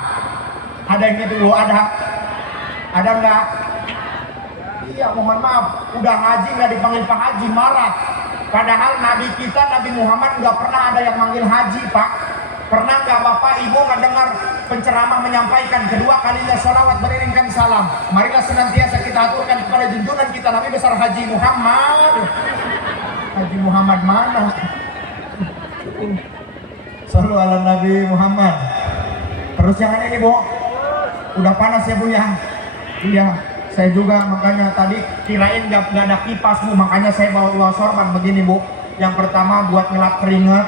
Ada yang gitu ada nggak? Iya mohon maaf udah haji nggak dipanggil Pak Haji marah. Padahal Nabi kita Nabi Muhammad nggak pernah ada yang manggil haji Pak. Pernah nggak Bapak Ibu mendengar penceramah menyampaikan kedua kalinya sholawat beriringkan salam? Marilah senantiasa kita aturkan kepada junjungan kita Nabi besar Haji Muhammad. Haji Muhammad mana? Shallu ala Nabi Muhammad. Terus jangan ini Bu, udah panas ya Bu ya. Iya, saya juga makanya tadi kirain nggak ada kipas Bu, makanya saya bawa sorban begini Bu. Yang pertama buat ngelap keringat,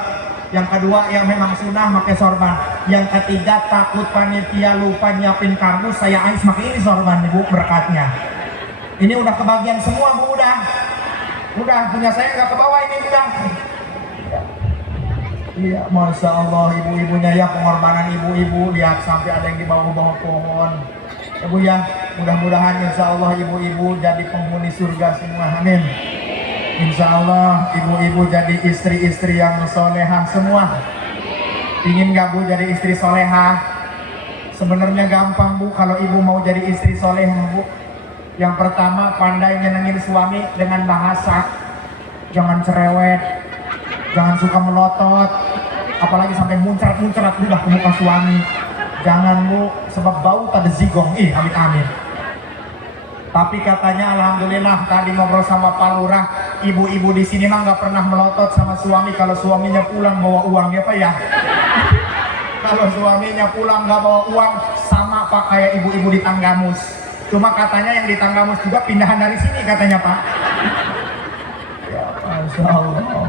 yang kedua yang memang sunnah pakai sorban, yang ketiga takut panitia lupa nyiapin kardus saya ais pakai ini sorban nih Bu berkatnya. Ini udah kebagian semua Bu udah punya saya nggak ke bawah ini udah. Iya, masya Allah ibu-ibunya ya, pengorbanan ibu-ibu, lihat sampai ada yang di bawah-bawah pohon. Ya Bu ya, mudah-mudahan insya Allah ibu-ibu jadi penghuni surga semua, amin. Insya Allah ibu-ibu jadi istri-istri yang solehah semua. Ingin gak Bu jadi istri solehah? Sebenarnya gampang Bu kalau ibu mau jadi istri solehah Bu. Yang pertama pandai nyenengin suami dengan bahasa, jangan cerewet, jangan suka melotot, apalagi sampai muncrat-muncrat udah ke muka suami. Jangan Bu, sebab bau tadi zigong, amit-amit. Tapi katanya alhamdulillah tadi ngobrol sama Pak Lurah, ibu-ibu di sini mah nggak pernah melotot sama suami kalau suaminya pulang bawa uang ya Pak ya. Kalau suaminya pulang nggak bawa uang sama Pak kayak ibu-ibu di Tanggamus. Cuma katanya yang di Tanggamus juga pindahan dari sini katanya Pak. Ya Masya Allah,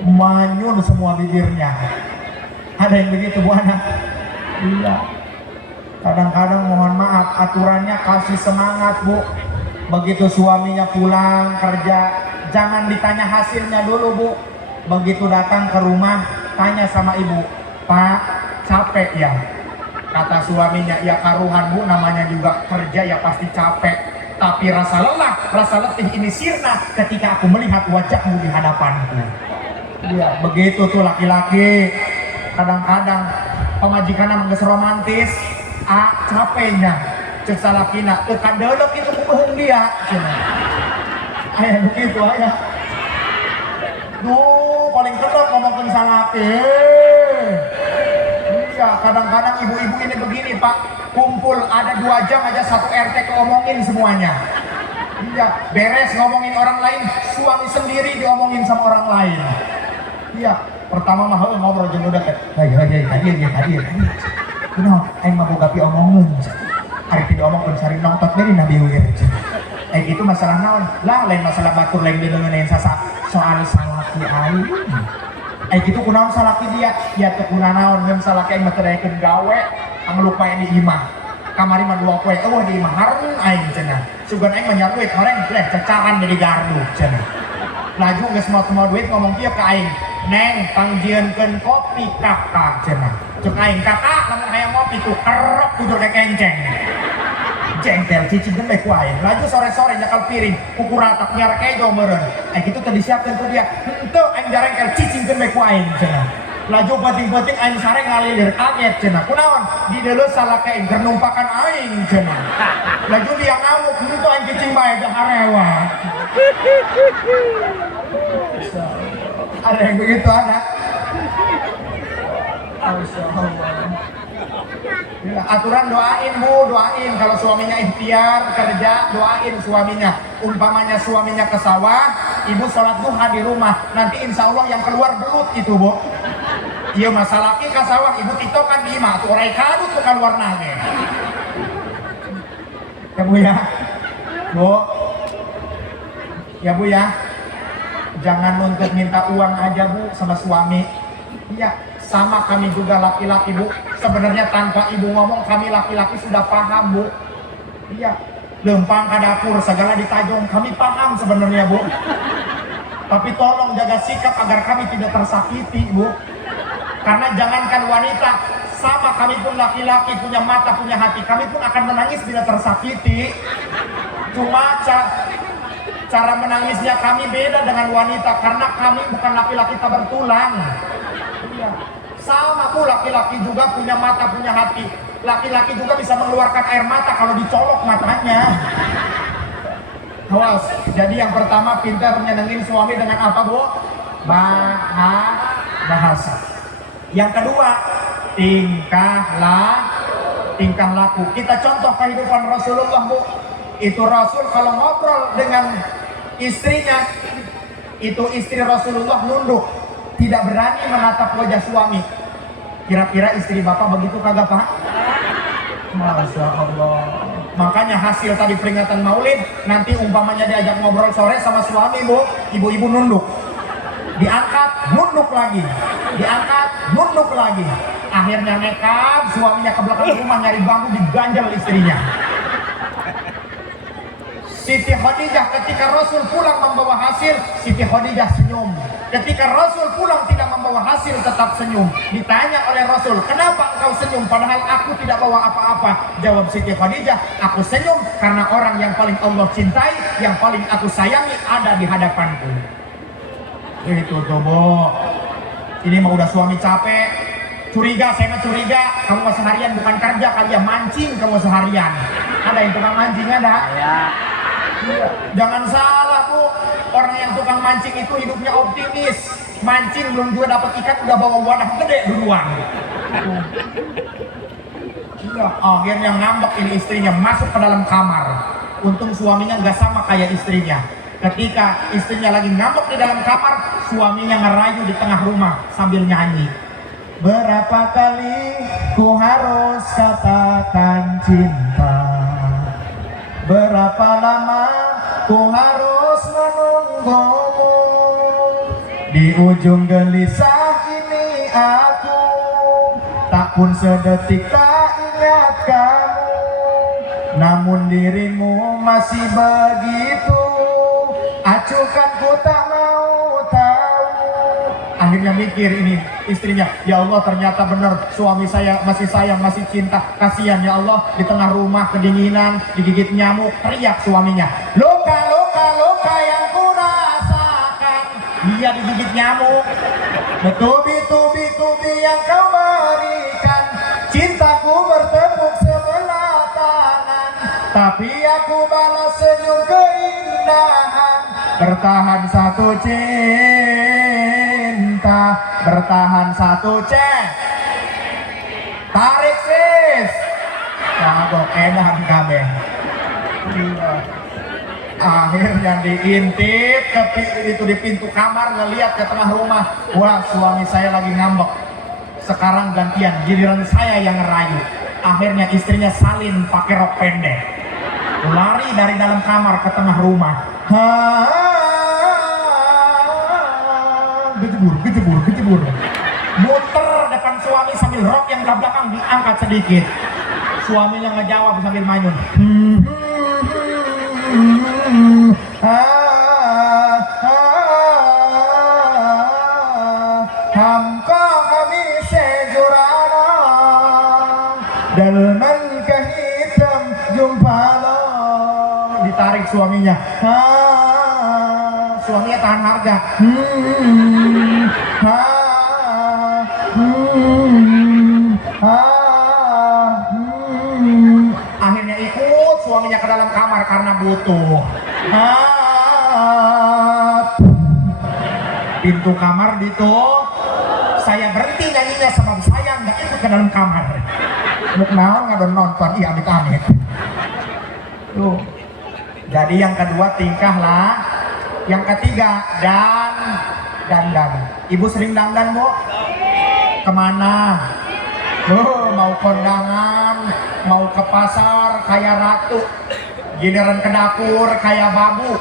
manyun semua bibirnya. Ada yang begitu Bu anak? Iya. Kadang-kadang mohon maaf aturannya kasih semangat Bu. Begitu suaminya pulang kerja, jangan ditanya hasilnya dulu Bu. Begitu datang ke rumah, tanya sama ibu, Pak capek ya? Kata suaminya, ya karuhan Bu, namanya juga kerja ya pasti capek. Tapi rasa lelah, rasa letih ini sirna ketika aku melihat wajahmu di hadapanku. Ya begitu tuh laki-laki. Kadang-kadang pemajikannya mengges romantis, capeknya cek salakina, kekandelok itu bunuh dia. Ayah begitu ayah. Duh, paling kedok ngomongin salaki. Iya, kadang-kadang ibu-ibu ini begini Pak, kumpul ada 2 jam aja satu RT keomongin semuanya. Iya, beres ngomongin orang lain, suami sendiri diomongin sama orang lain. Iya, pertama mah ngobrol jeung udah kayak, hadir. Kunaon aing mah boga pi omongin. Ari ti diomongkeun sari nongtot deui Nabi wir. Gitu masalah naon? Lah lain masalah batur lain dileungeun sasa soal salaki aing. Gitu kunaon salaki dia? Ya teu kunaon ngeun salaki aing mah teu daekeun gawe, ang lupa ini imah. kamari mah dua kue, di maharun aing cenah. Sugan aing mah duit, horeng leh cacaran jadi gardu cenah. Laju geus semua duit ngomong kieu ka aing, "Neng, pangjieunkeun kopi kakak cenah." Cuk aing, "Kakak, lamun aya ngopi tuh kerep kudu kekenceng." Jengkel cicingkeun bae ku aing. Laju sore-sore nyakal piring, kuku ratak nyar kejo meureun. Kitu teh disiapkeun ku dia. Henteu aing jarengkel cicingkeun bae ku aing cenah. Laju penting-penting aing sare ngalilir kaget cenah. Kunaon? Di deuleu salake aing keur numpakan aing cenah. Laju dia ngamuk, "Henteu aing cicing bae dah harewat." Ada yang begitu ada? Ya, aturan doain bu, doain kalau suaminya ikhtiar kerja, doain suaminya. Umpamanya suaminya ke sawah, ibu sholat duha di rumah, nanti insya Allah yang keluar belut itu bu. Iya masalah ke sawah, ibu titokan di imah, tuh orai kadut tuh keluar nage. Ya bu ya, bu, ya bu ya, jangan untuk minta uang aja bu sama suami. Iya, sama kami juga laki-laki bu. Sebenarnya tanpa ibu ngomong kami laki-laki sudah paham bu. Iya, lempang ke dapur segala ditajong kami paham sebenarnya bu. Tapi tolong jaga sikap agar kami tidak tersakiti bu. Karena jangankan wanita, sama kami pun laki-laki punya mata punya hati, kami pun akan menangis bila tersakiti. Cuma cara menangisnya kami beda dengan wanita karena kami bukan laki-laki tak bertulang. Iya. Sama bu, laki-laki juga punya mata punya hati. Laki-laki juga bisa mengeluarkan air mata kalau dicolok matanya. Awas. Jadi yang pertama pintar menyenengin suami dengan apa bu? Bahasa. Yang kedua tingkah laku. Kita contoh kehidupan Rasulullah bu. Itu Rasul kalau ngobrol dengan istrinya, itu istri Rasulullah nunduk, tidak berani menatap wajah suami. Kira-kira istri bapak begitu kagak pak? Masya Allah. Makanya hasil tadi peringatan Maulid, nanti umpamanya diajak ngobrol sore sama suami bu, ibu-ibu nunduk, diangkat nunduk lagi, diangkat nunduk lagi. Akhirnya nekat suaminya ke belakang rumah nyari bambu, diganjal istrinya. Siti Khadijah ketika Rasul pulang membawa hasil, Siti Khadijah senyum. Ketika Rasul pulang tidak membawa hasil, tetap senyum. Ditanya oleh Rasul, "Kenapa engkau senyum padahal aku tidak bawa apa-apa?" Jawab Siti Khadijah, "Aku senyum karena orang yang paling Allah cintai, yang paling aku sayangi ada di hadapanku." Itu tuh bu. Ini mah udah suami capek, curiga, saya mah curiga. Kamu mah seharian bukan kerja, kali ya mancing kamu seharian. Ada yang tukang mancing ada? Ya. Jangan salah bu, orang yang tukang mancing itu hidupnya optimis. Mancing belum juga dapat ikan udah bawa wadah gede duluan. Iya, akhirnya ngambek ini istrinya masuk ke dalam kamar. Untung suaminya nggak sama kayak istrinya. Ketika istrinya lagi ngambek di dalam kamar, suaminya ngerayu di tengah rumah sambil nyanyi. Berapa kali ku harus katakan cinta, berapa lama ku harus menunggumu. Di ujung gelisah ini aku tak pun sedetik tak ingat kamu, namun dirimu masih begitu acuhkan ku tak mau tahu. Akhirnya mikir ini istrinya, ya Allah ternyata benar suami saya masih sayang, masih cinta. Kasihan ya Allah, di tengah rumah kedinginan, digigit nyamuk, teriak suaminya, "Luka, luka, luka yang ku rasakan." Dia digigit nyamuk. "Bertubi-tubi-tubi yang kau berikan, cintaku bertepuk sebelah tangan, tapi aku balas senyum keindahan. Bertahan satu cinta, bertahan satu cek, tarik sis." Kagok edan kabeh. Akhirnya diintip itu di pintu kamar, ngeliat ke tengah rumah, wah suami saya lagi ngambek. Sekarang gantian, giliran saya yang ngerayu. Akhirnya istrinya salin pakai rok pendek, lari dari dalam kamar ke tengah rumah. Gejebur. Muter depan suami sambil rok yang di belakang diangkat sedikit. Suaminya ngejawab sambil manyun. Hamka kami sejurana dalman kehitam jumpala. Ditarik suaminya. Suaminya tahan harga. Akhirnya ikut suaminya ke dalam kamar karena butuh. Pintu kamar ditutup. Saya berhenti nyanyinya sebab saya nggak ikut ke dalam kamar. Nuk naon nggak nonton, iya amit-amit. Tuh. Jadi yang kedua tingkah lah. Yang ketiga dandan. Ibu sering dandan, Bu? Kemana? Mau kondangan, mau ke pasar kayak ratu, giliran ke dapur kayak babu,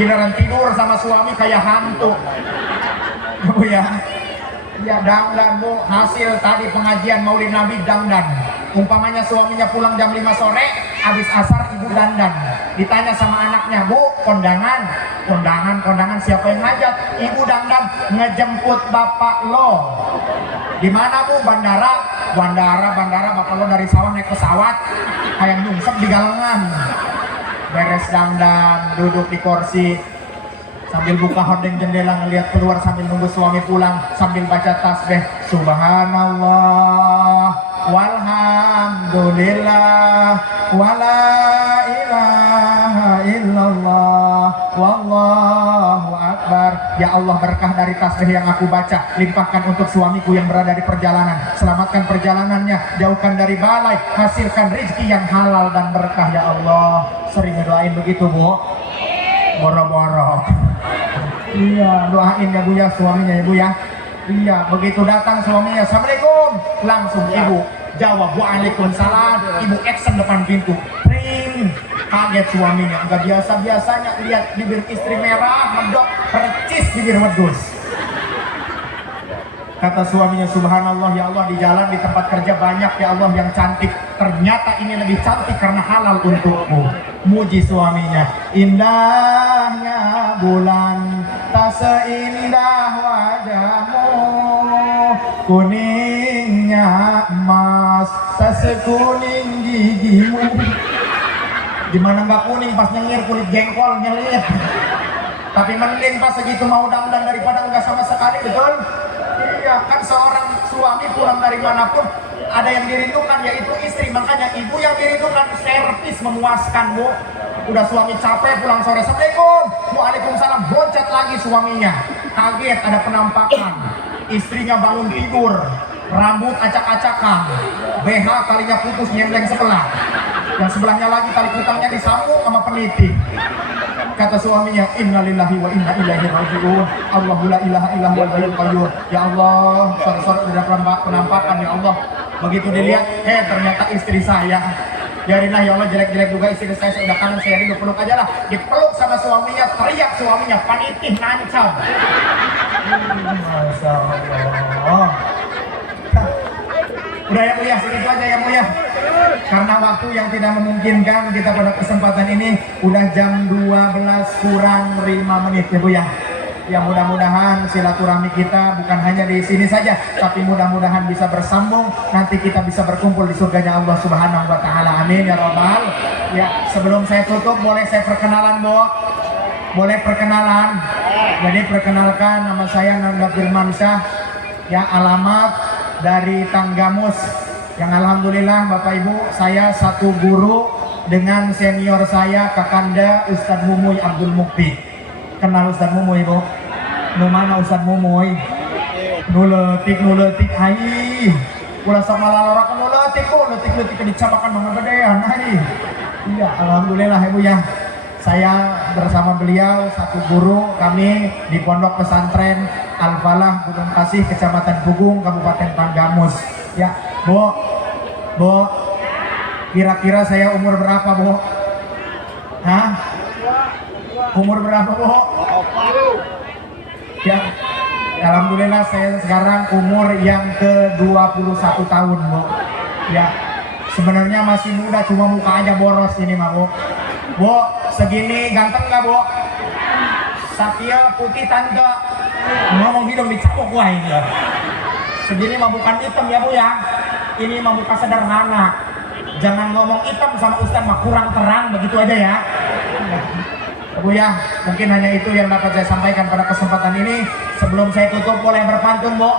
giliran tidur sama suami kayak hantu. Bu ya, dandan, Bu. Hasil tadi pengajian Maulid Nabi dandan. Umpamanya suaminya pulang jam 5 sore, habis asar ibu dandan. Ditanya sama anaknya, Bu, kondangan siapa yang ngajak? Ibu dandan ngejemput bapak lo. Di mana, Bu? Bandara. Bapak lo dari sawah naik pesawat, kayak nyungsep di galengan. Beres dandan, duduk di kursi, sambil buka hordeng jendela ngelihat keluar sambil nunggu suami pulang, sambil baca tasbih subhanallah walhamdulillah wala ilaha illallah wallahu akbar. Ya Allah, berkah dari tasbih yang aku baca limpahkan untuk suamiku yang berada di perjalanan, selamatkan perjalanannya, jauhkan dari balai, hasilkan rezeki yang halal dan berkah ya Allah. Sering doain begitu, Bu? Boro-boro. Iya, doain ya Bu ya suaminya ya Bu ya. Iya, begitu datang suaminya, assalamualaikum, langsung ibu jawab waalaikumsalam. Ibu action depan pintu, ring. Kaget suaminya, nggak biasanya lihat bibir istri merah, medok, percis bibir wedus. Kata suaminya, subhanallah ya Allah, di jalan di tempat kerja banyak ya Allah yang cantik, ternyata ini lebih cantik karena halal untukmu. Muji suaminya, indahnya bulan tak seindah wajahmu, kuningnya emas tak sekuning gigimu. Gimana nggak kuning pas nyengir, kulit jengkol nyelit. Tapi mending pas segitu mau dandan daripada enggak sama sekali, betul? Iya, kan seorang suami pulang dari manapun ada yang dirindukan, yaitu istri. Makanya ibu yang dirindukan, servis memuaskan, Bu. Udah suami capek pulang sore, assalamualaikum, waalaikumsalam, boncat lagi suaminya. Kaget ada penampakan, istrinya bangun tidur, rambut acak-acakan, BH talinya putus nyempleng sebelah, yang sebelahnya lagi tali kutangnya disambung sama peniti. Kata suaminya, innalillahi wa inna ilaihi raji'un. Allahu la ilaha illa huwal hayyul qayyum. Ya Allah, sore-sore ada penampakan ya Allah. Begitu dilihat, ternyata istri saya. Biarinlah ya Allah, jelek-jelek juga istri saya, sudah kangen saya rindu, peluk aja lah. Dipeluk sama suaminya, teriak suaminya, panitih nancam. Masya Allah. Udah ya Bu ya, segitu aja ya Bu ya. Karena waktu yang tidak memungkinkan, kita pada kesempatan ini udah jam 12 kurang 5 menit ya Bu ya. Ya mudah-mudahan silaturahmi kita bukan hanya di sini saja, tapi mudah-mudahan bisa bersambung, nanti kita bisa berkumpul di surganya Allah Subhanahu wa taala. Amin ya rabbal. Ya, sebelum saya tutup boleh saya perkenalan, Bu? Boleh perkenalan? Jadi perkenalkan, nama saya Nanda Firmansyah. Ya, alamat dari Tanggamus. Yang alhamdulillah Bapak Ibu, saya satu guru dengan senior saya Kakanda Ustadz Mumuy Abdul Mukti. Kenal Ustadz Mumuy, Bu? Nu mana Ustadz Mumuy? Nuletik hai. Ulah sama lalora nuletik dicapakan banget gedean hai. Iya, alhamdulillah Ibu ya. Saya bersama beliau satu guru kami di Pondok Pesantren Al-Falah Gunung Kasih, Kecamatan Pugung, Kabupaten Tanggamus. Ya, Bu, kira-kira saya umur berapa, Bu? Hah? Umur berapa, Bu? Ya, alhamdulillah saya sekarang umur yang ke-21 tahun, Bu. Ya, Sebenarnya masih muda, cuma muka aja boros ini mah Bu. Bu, segini ganteng nggak Bu? Satya putih tante. Ngomong hidung dicapok gua ini. Segini mah bukan hitam ya Bu ya. Ini mah muka sederhana. Jangan ngomong hitam sama Ustaz mah kurang terang, begitu aja ya. Bu ya, mungkin hanya itu yang dapat saya sampaikan pada kesempatan ini. Sebelum saya tutup boleh berpantun Bu.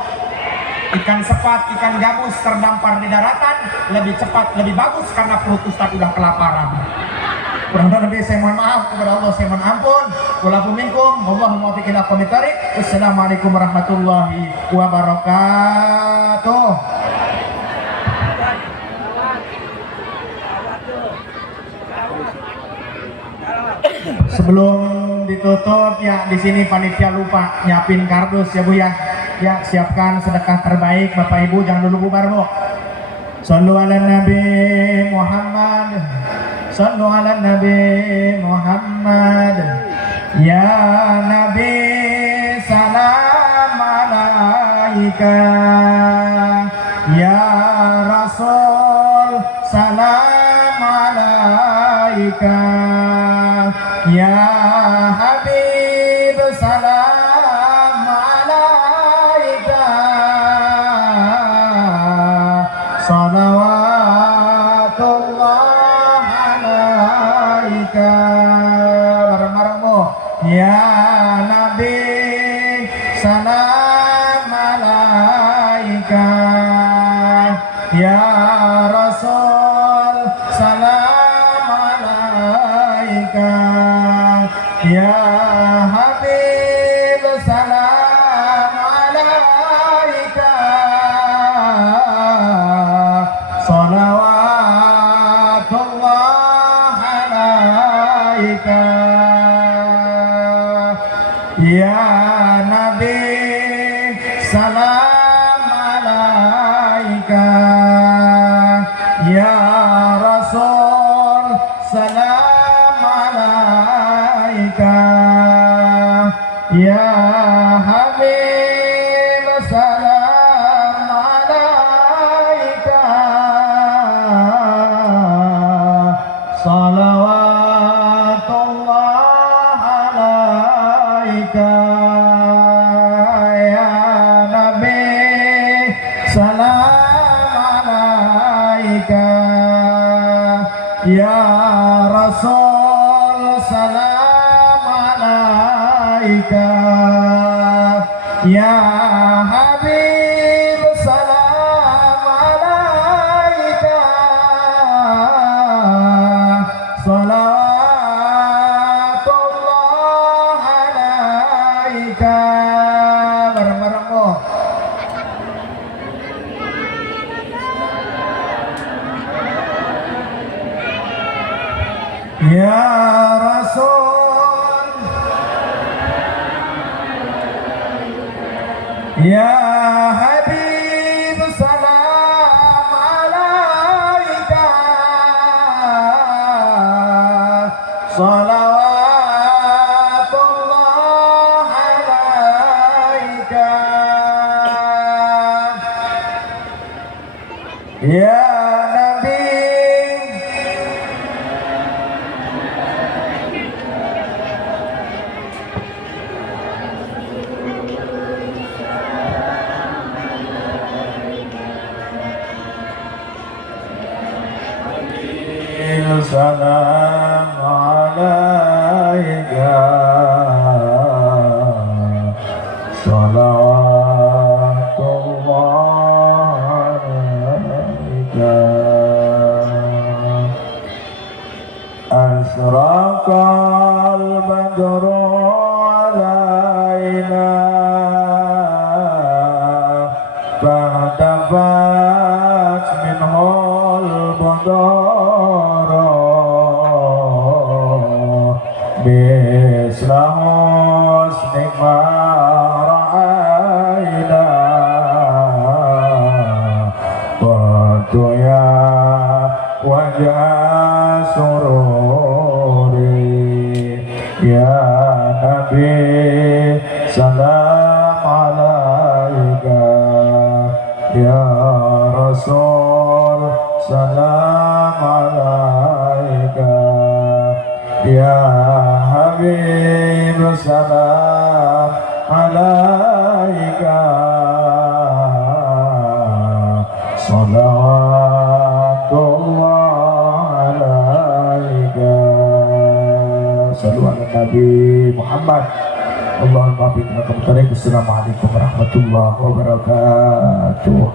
Ikan sepat, ikan gabus terdampar di daratan lebih cepat, lebih bagus karena perut Ustaz udah kelaparan. Kurang lebih saya mohon maaf, kepada Allah saya mohon ampun. Walaupun minkum, Allahumma muwaffiq ila aqwamit thoriq. Wassalamualaikum warahmatullahi wabarakatuh. Sebelum ditutup ya, di sini panitia lupa nyiapin kardus ya Bu ya. Ya, siapkan sedekah terbaik Bapak Ibu, jangan dulu bubar Bu. Shallu ala Nabi Muhammad. Shallu ala Nabi Muhammad. Ya Nabi salam alaika. Ya Rasul salam alaika. Ya Habib salam alaika. Salawatullah alaika. Bareng-bareng Bu. Ya Nabi salam alaika. Ya Rasul salam alaika. Ya Habib salam alaika. Salawatullah alaika. Ya Nabi salam alaika. Ya Rasul salam alaika. Ya Habib salam alaika. Salawatullah alaika. Ya Nabi salam alaika. Ya Rasul salam alaika. Ya Habib salam alaika. Salawatullah alaika. Bareng-bareng Bu. Ya Rasul, Ya Habib salam alaika. Salawatullah alaika. Ya Nabi salam alaika. Salawatullah alaika. Asraqal badru alaina fahtabat minhul badara misla husni ma ra'aina qadu ya wajah sururi. Ya Nabi salam alaika. Ya Rasul salam Ya Habib salam alaika salawatullah alaika sallu ala Nabi Muhammad. Allahumma bi'innakum. Assalamualaikum warahmatullahi wabarakatuh.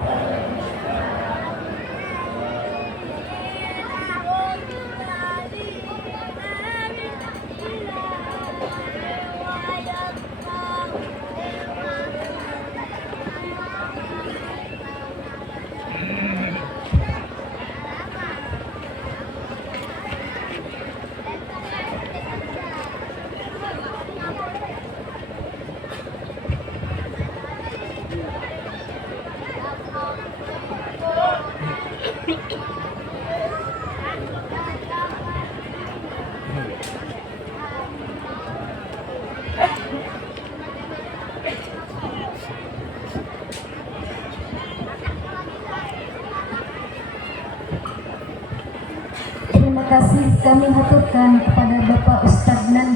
Terima kasih kami haturkan kepada Bapak Ustadz Nan